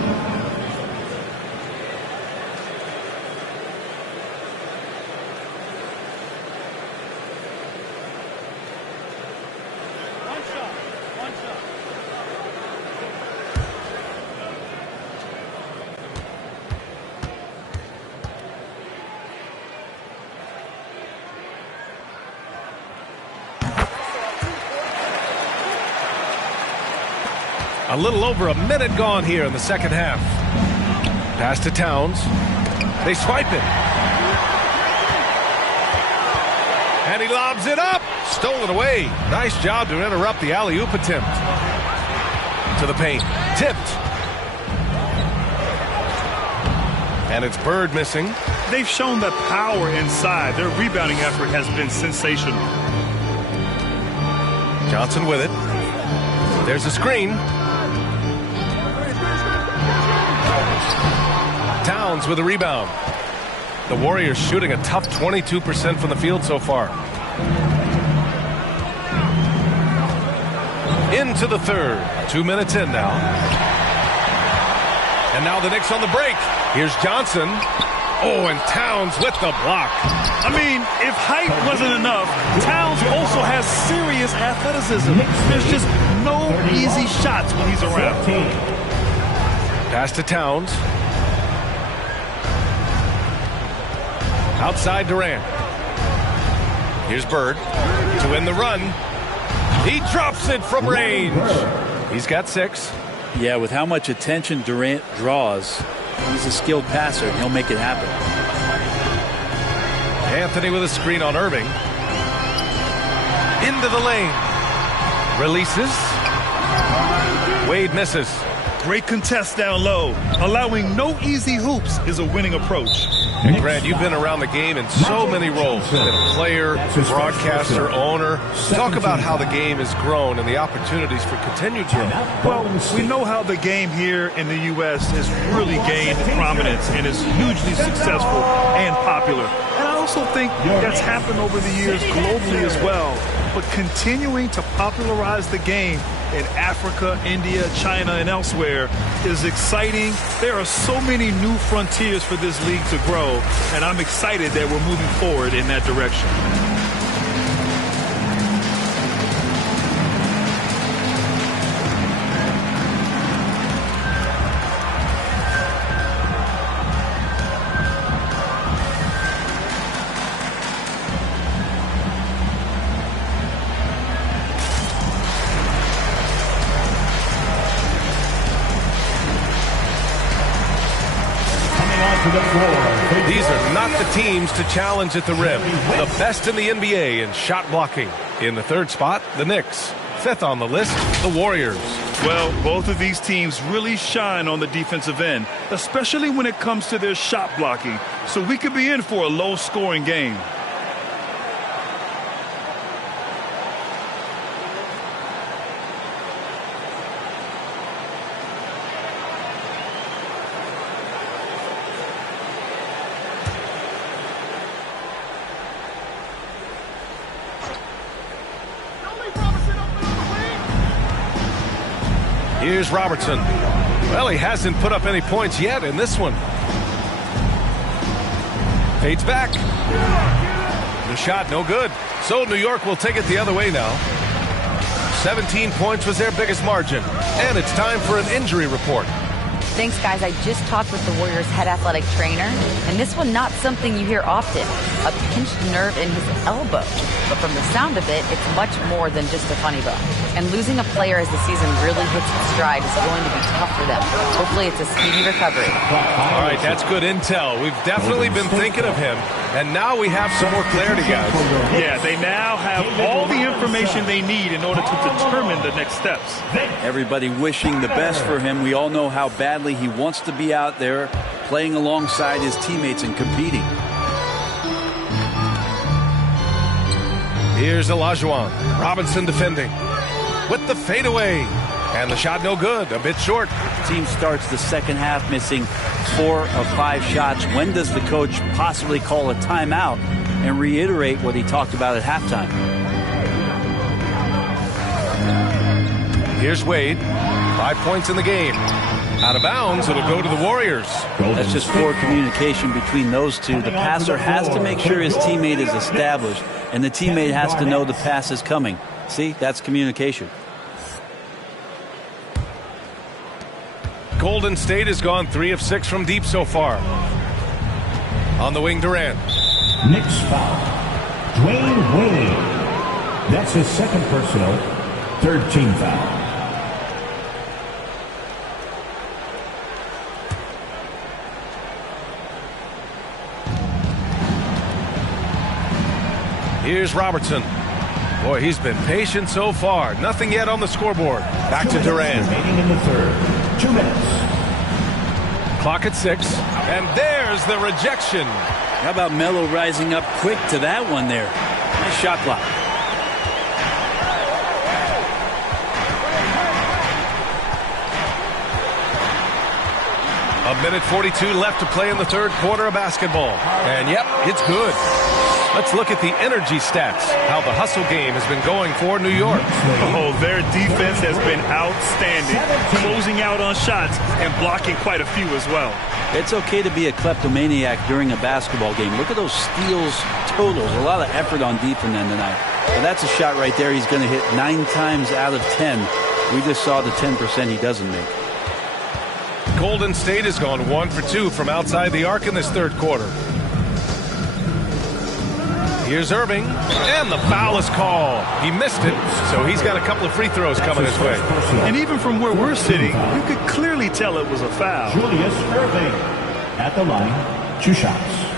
A little over a minute gone here in the second half. Pass to Towns. They swipe it. And he lobs it up. Stolen away. Nice job to interrupt the alley-oop attempt. To the paint. Tipped. And it's Bird missing. They've shown the power inside. Their rebounding effort has been sensational. Johnson with it. There's a screen. Towns with a rebound. The Warriors shooting a tough 22% from the field so far. Into the third. 2 minutes in now. And now the Knicks on the break. Here's Johnson. Oh, and Towns with the block. I mean, if height wasn't enough, Towns also has serious athleticism. There's just no easy shots when he's around. Pass to Towns. Outside Durant. Here's Bird to win the run. He drops it from range. He's got 6. Yeah, with how much attention Durant draws, he's a skilled passer, and he'll make it happen. Anthony with a screen on Irving. Into the lane. Releases. Wade misses. Great contest down low. Allowing no easy hoops is a winning approach. And Grant, you've been around the game in so many roles. Been a player, broadcaster, owner. Talk about how the game has grown and the opportunities for continued growth. Well, we know how the game here in the U.S. has really gained prominence and is hugely successful and popular. And I also think that's happened over the years globally as well. But continuing to popularize the game in Africa, India, China, and elsewhere is exciting. There are so many new frontiers for this league to grow, and I'm excited that we're moving forward in that direction. These are not the teams to challenge at the rim. The best in the NBA in shot blocking. In the third spot, the Knicks. 5th on the list, the Warriors. Well, both of these teams really shine on the defensive end, especially when it comes to their shot blocking. So we could be in for a low-scoring game. Here's Robertson. Well, he hasn't put up any points yet in this one. Fades back. The shot no good. So New York will take it the other way now. 17 points was their biggest margin. And it's time for an injury report. Thanks, guys. I just talked with the Warriors' head athletic trainer, and this one not something you hear often. A pinched nerve in his elbow. But from the sound of it, it's much more than just a funny bone. And losing a player as the season really hits its stride is going to be tough for them. Hopefully it's a speedy recovery. All right, that's good intel. We've definitely been thinking of him, and now we have some more clarity, guys. Yeah, they now have all the information they need in order to determine the next steps. Everybody wishing the best for him. We all know how badly he wants to be out there playing alongside his teammates and competing. Here's Olajuwon. Robinson defending. With the fadeaway. And the shot no good. A bit short. Team starts the second half missing 4 of 5 shots. When does the coach possibly call a timeout and reiterate what he talked about at halftime? Here's Wade. 5 points in the game. Out of bounds, it'll go to the Warriors. That's just poor communication between those two. The passer has to make sure his teammate is established, and the teammate has to know the pass is coming. See, that's communication. Golden State has gone 3 of 6 from deep so far. On the wing, Durant. Knicks foul. Dwayne Wade. That's his second personal, third team foul. Here's Robertson. Boy, he's been patient so far. Nothing yet on the scoreboard. Back to Durant. Remaining in the third. 2 minutes. Clock at 6. And there's the rejection. How about Melo rising up quick to that one there? Nice shot block. A minute 42 left to play in the third quarter of basketball. And yep, it's good. Let's look at the energy stats, how the hustle game has been going for New York. Oh, their defense has been outstanding, closing out on shots and blocking quite a few as well. It's okay to be a kleptomaniac during a basketball game. Look at those steals totals. A lot of effort on D from them tonight. But that's a shot right there he's going to hit 9 times out of 10. We just saw the 10% he doesn't make. Golden State has gone 1 for 2 from outside the arc in this third quarter. Here's Irving, and the foul is called. He missed it, so he's got a couple of free throws coming his way. And even from where we're sitting, you could clearly tell it was a foul. Julius Irving at the line. 2 shots.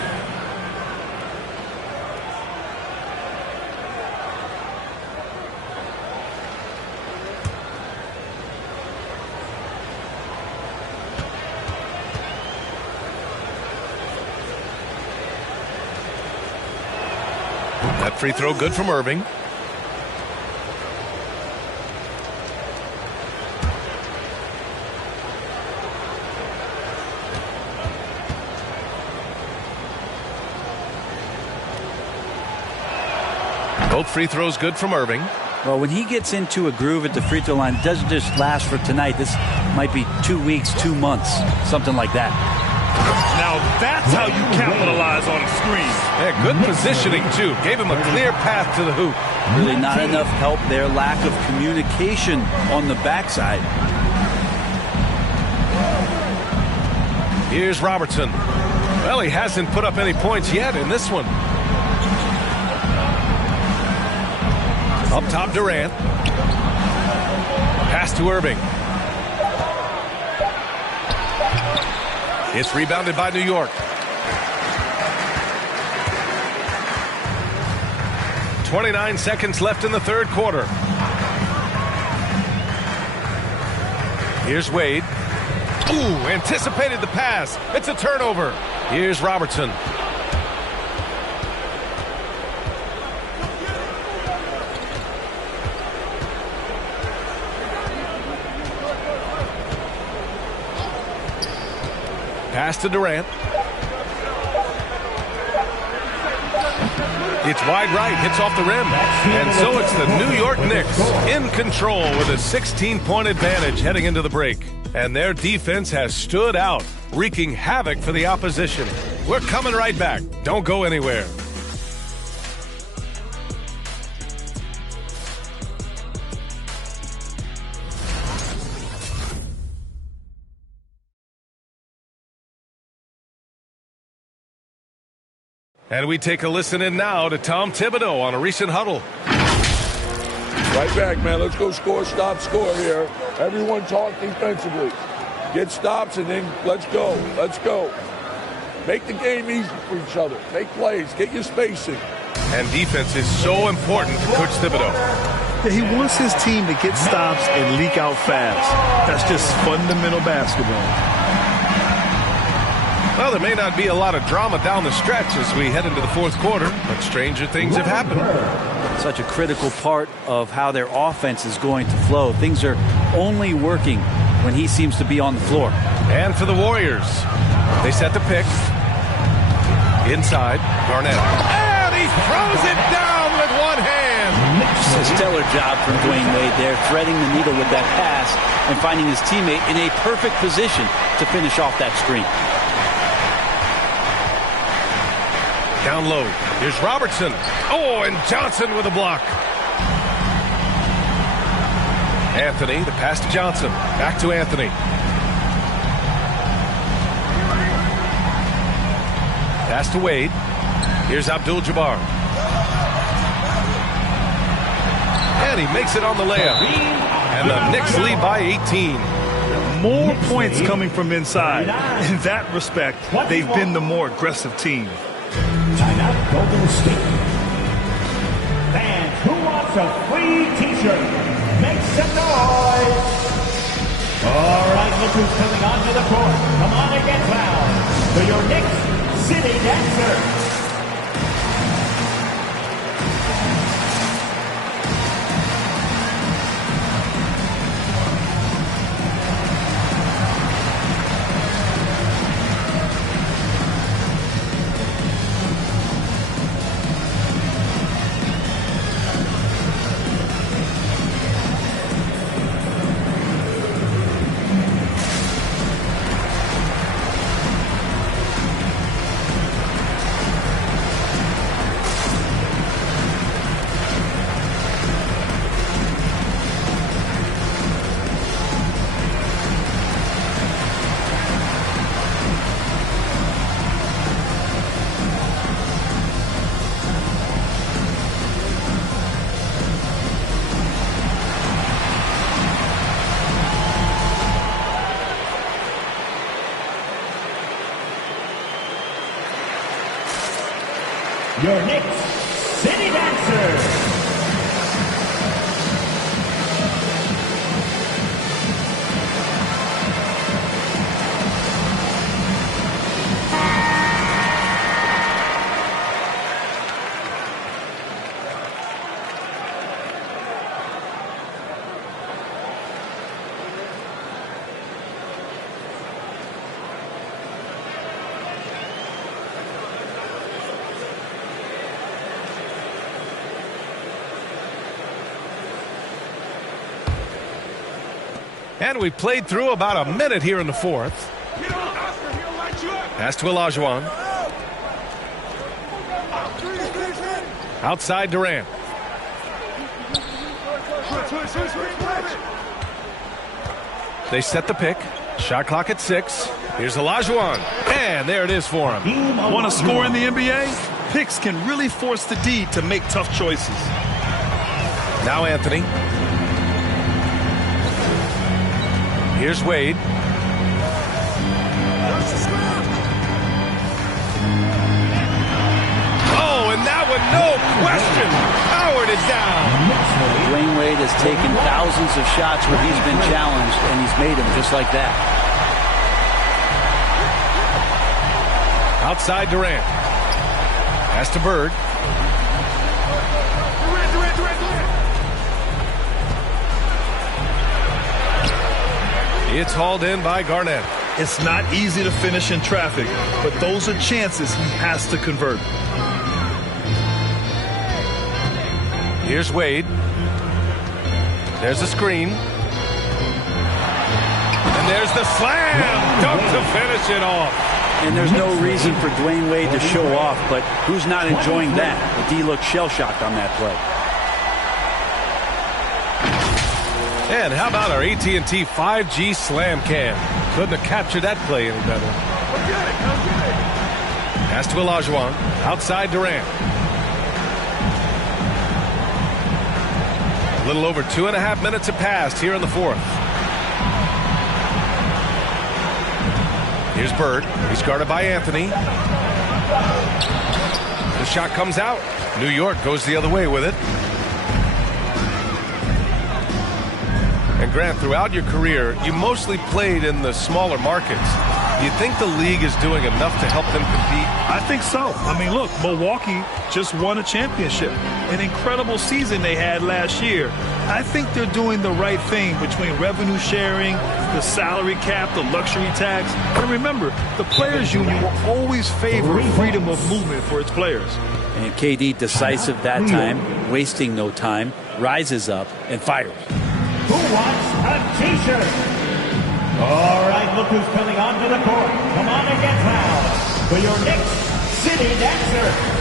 That free throw good from Irving. Both free throws good from Irving. Well, when he gets into a groove at the free throw line, it doesn't just last for tonight. This might be 2 weeks, 2 months, something like that. Now that's how you capitalize on a screen. Yeah, good positioning, too. Gave him a clear path to the hoop. Really not enough help there. Lack of communication on the backside. Here's Robertson. Well, he hasn't put up any points yet in this one. Up top, Durant. Pass to Irving. It's rebounded by New York. 29 seconds left in the third quarter. Here's Wade. Ooh, anticipated the pass. It's a turnover. Here's Robertson. Pass to Durant. It's wide right, hits off the rim. And so it's the New York Knicks in control with a 16-point advantage heading into the break. And their defense has stood out, wreaking havoc for the opposition. We're coming right back. Don't go anywhere. And we take a listen in now to Tom Thibodeau on a recent huddle. Right back, man. Let's go score, stop, score here. Everyone talk defensively. Get stops and then let's go. Let's go. Make the game easy for each other. Make plays. Get your spacing. And defense is so important to Coach Thibodeau. Yeah, he wants his team to get stops and leak out fast. That's just fundamental basketball. Well, there may not be a lot of drama down the stretch as we head into the fourth quarter, but stranger things have happened. Such a critical part of how their offense is going to flow. Things are only working when he seems to be on the floor. And for the Warriors, they set the pick. Inside, Garnett. And he throws it down with one hand. Just a stellar job from Dwayne Wade there, threading the needle with that pass and finding his teammate in a perfect position to finish off that screen. Down low. Here's Robertson. Oh, and Johnson with a block. Anthony, the pass to Johnson. Back to Anthony. Pass to Wade. Here's Abdul-Jabbar. And he makes it on the layup. And the Knicks lead by 18. More points coming from inside. In that respect, they've been the more aggressive team. Timeout, Golden State. a free t-shirt. Make some noise. All right, look who's coming onto the court. Come on and get loud for your Knicks City Dancer. Your Knicks City Dancer. And we played through about a minute here in the fourth. Pass to Olajuwon. Outside Durant. They set the pick. Shot clock at 6. Here's Olajuwon. And there it is for him. Want to score in the NBA? Picks can really force the D to make tough choices. Now Anthony. Here's Wade. Oh, and that one, no question, powered it down. Dwayne Wade has taken thousands of shots where he's been challenged, and he's made them just like that. Outside Durant. Pass to Bird. It's hauled in by Garnett. It's not easy to finish in traffic, but those are chances he has to convert. Here's Wade. There's the screen. And there's the slam. Dunk to finish it off. And there's no reason for Dwayne Wade to show off, but who's not enjoying that? The D looked shell-shocked on that play. And how about our AT&T 5G Slam Cam? Couldn't have captured that play any better. Pass to Olajuwon. Outside Durant. A little over 2.5 minutes have passed here in the fourth. Here's Bird. He's guarded by Anthony. The shot comes out. New York goes the other way with it. And Grant, throughout your career, you mostly played in the smaller markets. Do you think the league is doing enough to help them compete? I think so. I mean, look, Milwaukee just won a championship. An incredible season they had last year. I think they're doing the right thing between revenue sharing, the salary cap, the luxury tax. And remember, the Players Union will always favor freedom of movement for its players. And KD decisive that time, wasting no time, rises up and fires. Who wants a t-shirt? All right, look who's coming onto the court. Come on and get loud for your Knicks City Dancer.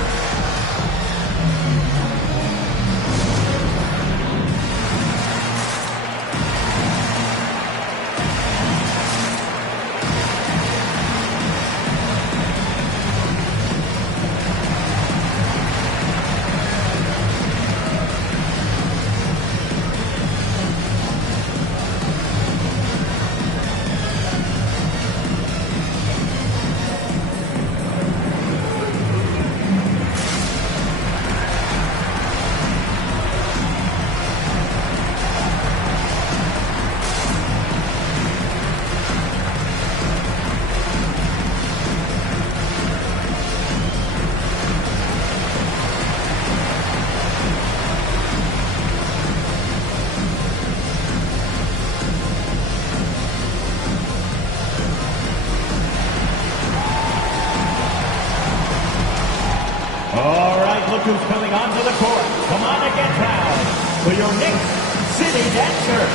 City Dancer.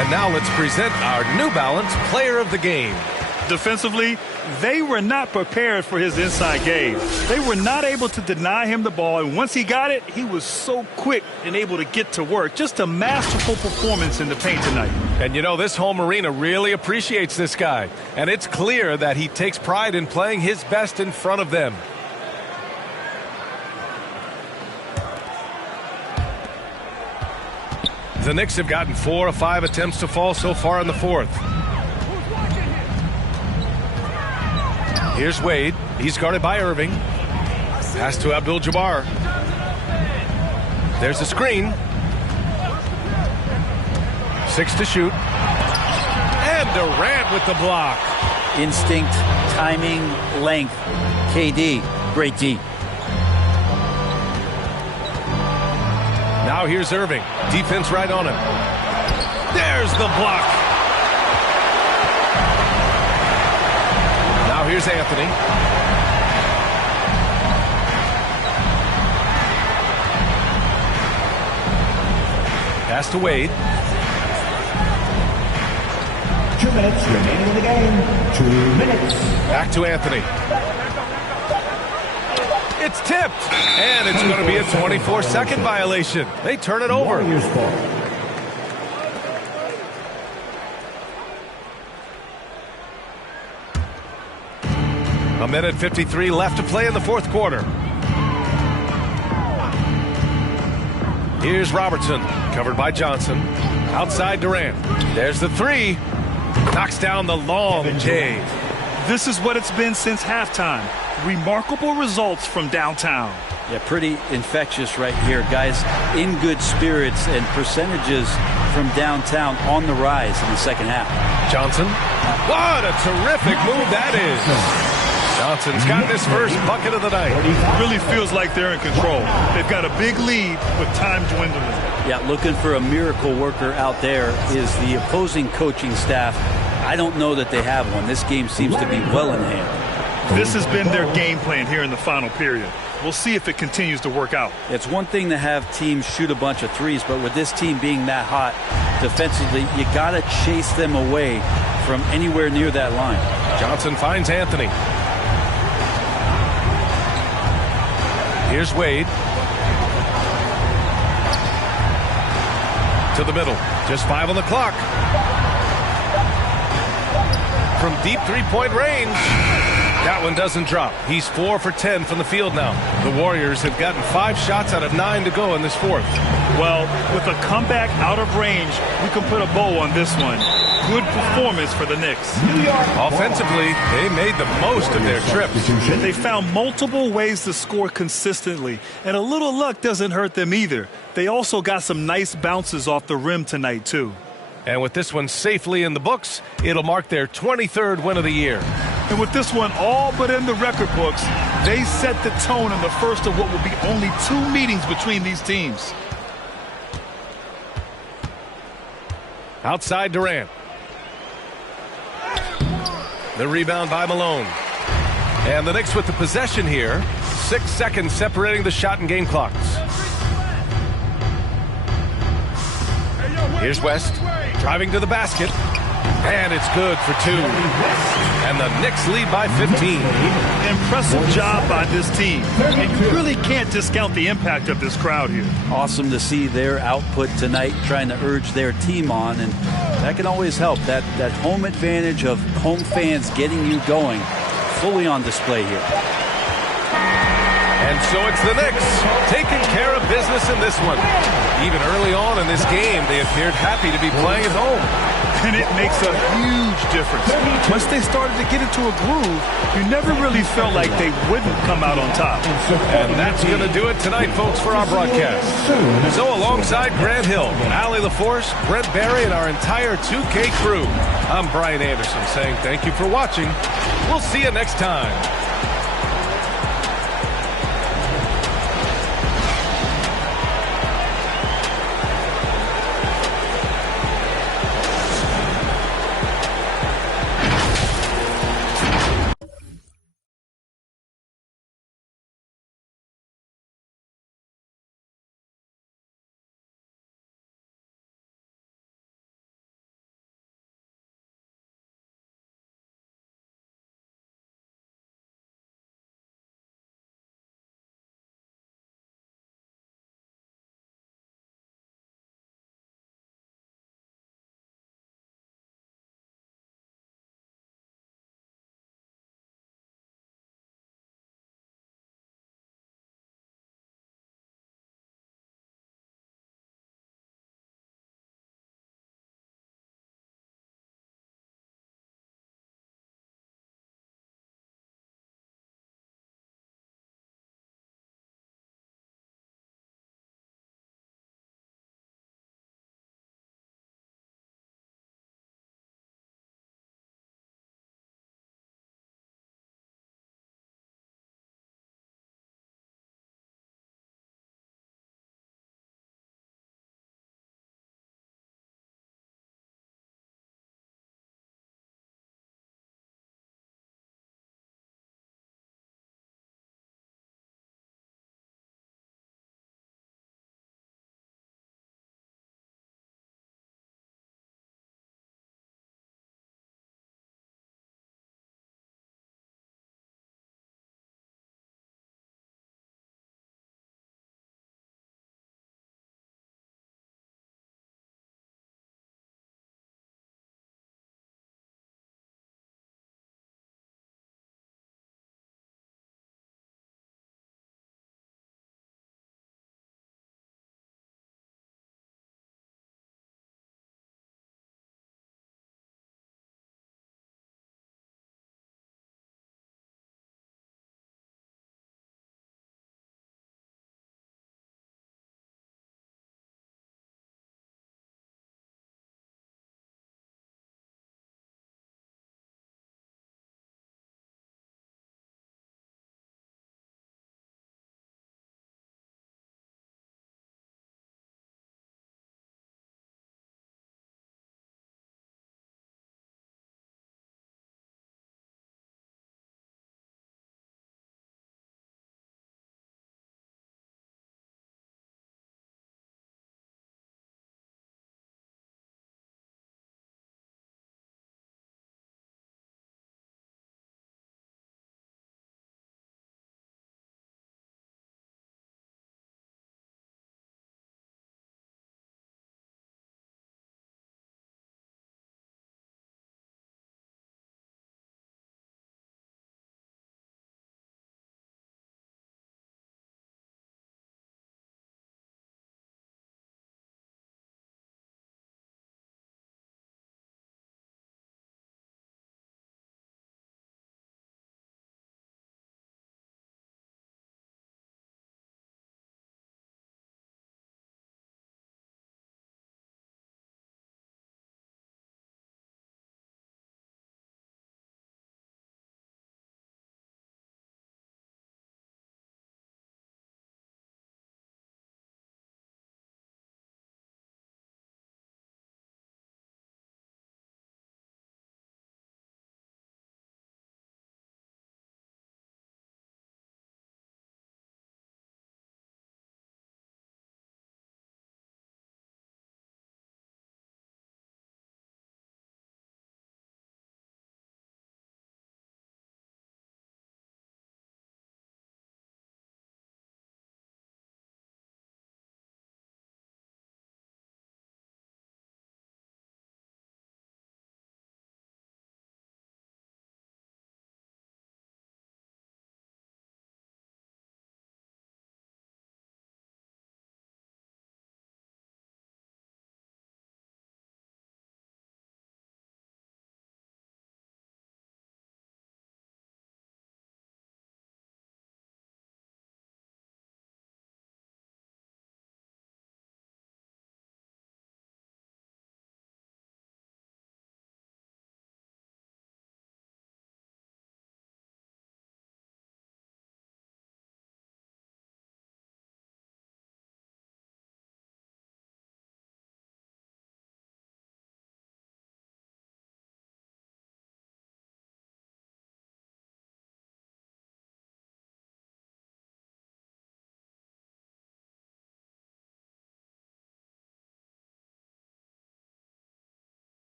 And now let's present our New Balance Player of the Game. Defensively, they were not prepared for his inside game. They were not able to deny him the ball, and once he got it, he was so quick and able to get to work. Just a masterful performance in the paint tonight. And you know, this home arena really appreciates this guy, and it's clear that he takes pride in playing his best in front of them. The Knicks have gotten 4 of 5 attempts to fall so far in the fourth. Here's Wade. He's guarded by Irving. Pass to Abdul-Jabbar. There's a screen. 6 to shoot. And Durant with the block. Instinct, timing, length. KD, great D. Now here's Irving. Defense right on him. There's the block. Now here's Anthony. Pass to Wade. 2 minutes remaining in the game. 2 minutes. Back to Anthony. It's tipped, and it's going to be a 24-second violation. They turn it over. A minute 53 left to play in the fourth quarter. Here's Robertson, covered by Johnson. Outside Durant. There's the three. Knocks down the long J. This is what it's been since halftime. Remarkable results from downtown. Yeah, pretty infectious right here. Guys in good spirits and percentages from downtown on the rise in the second half. Johnson. What a terrific move that is. Johnson's got his first bucket of the night. Really feels like they're in control. They've got a big lead with time dwindling. Yeah, looking for a miracle worker out there is the opposing coaching staff. I don't know that they have one. This game seems to be well in hand. This has been their game plan here in the final period. We'll see if it continues to work out. It's one thing to have teams shoot a bunch of threes, but with this team being that hot defensively, you got to chase them away from anywhere near that line. Johnson finds Anthony. Here's Wade. To the middle. Just 5 on the clock. From deep three-point range. That one doesn't drop. He's 4 for 10 from the field now. The Warriors have gotten 5 shots out of 9 to go in this fourth. Well, with a comeback out of range, we can put a bow on this one. Good performance for the Knicks. Offensively, they made the most of their trip. They found multiple ways to score consistently, and a little luck doesn't hurt them either. They also got some nice bounces off the rim tonight, too. And with this one safely in the books, it'll mark their 23rd win of the year. And with this one all but in the record books, they set the tone in the first of what will be only 2 meetings between these teams. Outside Durant. The rebound by Malone. And the Knicks with the possession here. 6 seconds separating the shot and game clocks. Here's West. Driving to the basket. And it's good for 2. And the Knicks lead by 15. Impressive job by this team. And you really can't discount the impact of this crowd here. Awesome to see their output tonight, trying to urge their team on, and that can always help. That home advantage of home fans getting you going, fully on display here. And so it's the Knicks taking care of business in this one. Even early on in this game, they appeared happy to be playing at home. And it makes a huge difference. Once they started to get into a groove, you never really felt like they wouldn't come out on top. And that's going to do it tonight, folks, for our broadcast. So alongside Grant Hill, Allie LaForce, Brent Barry, and our entire 2K crew, I'm Brian Anderson saying thank you for watching. We'll see you next time.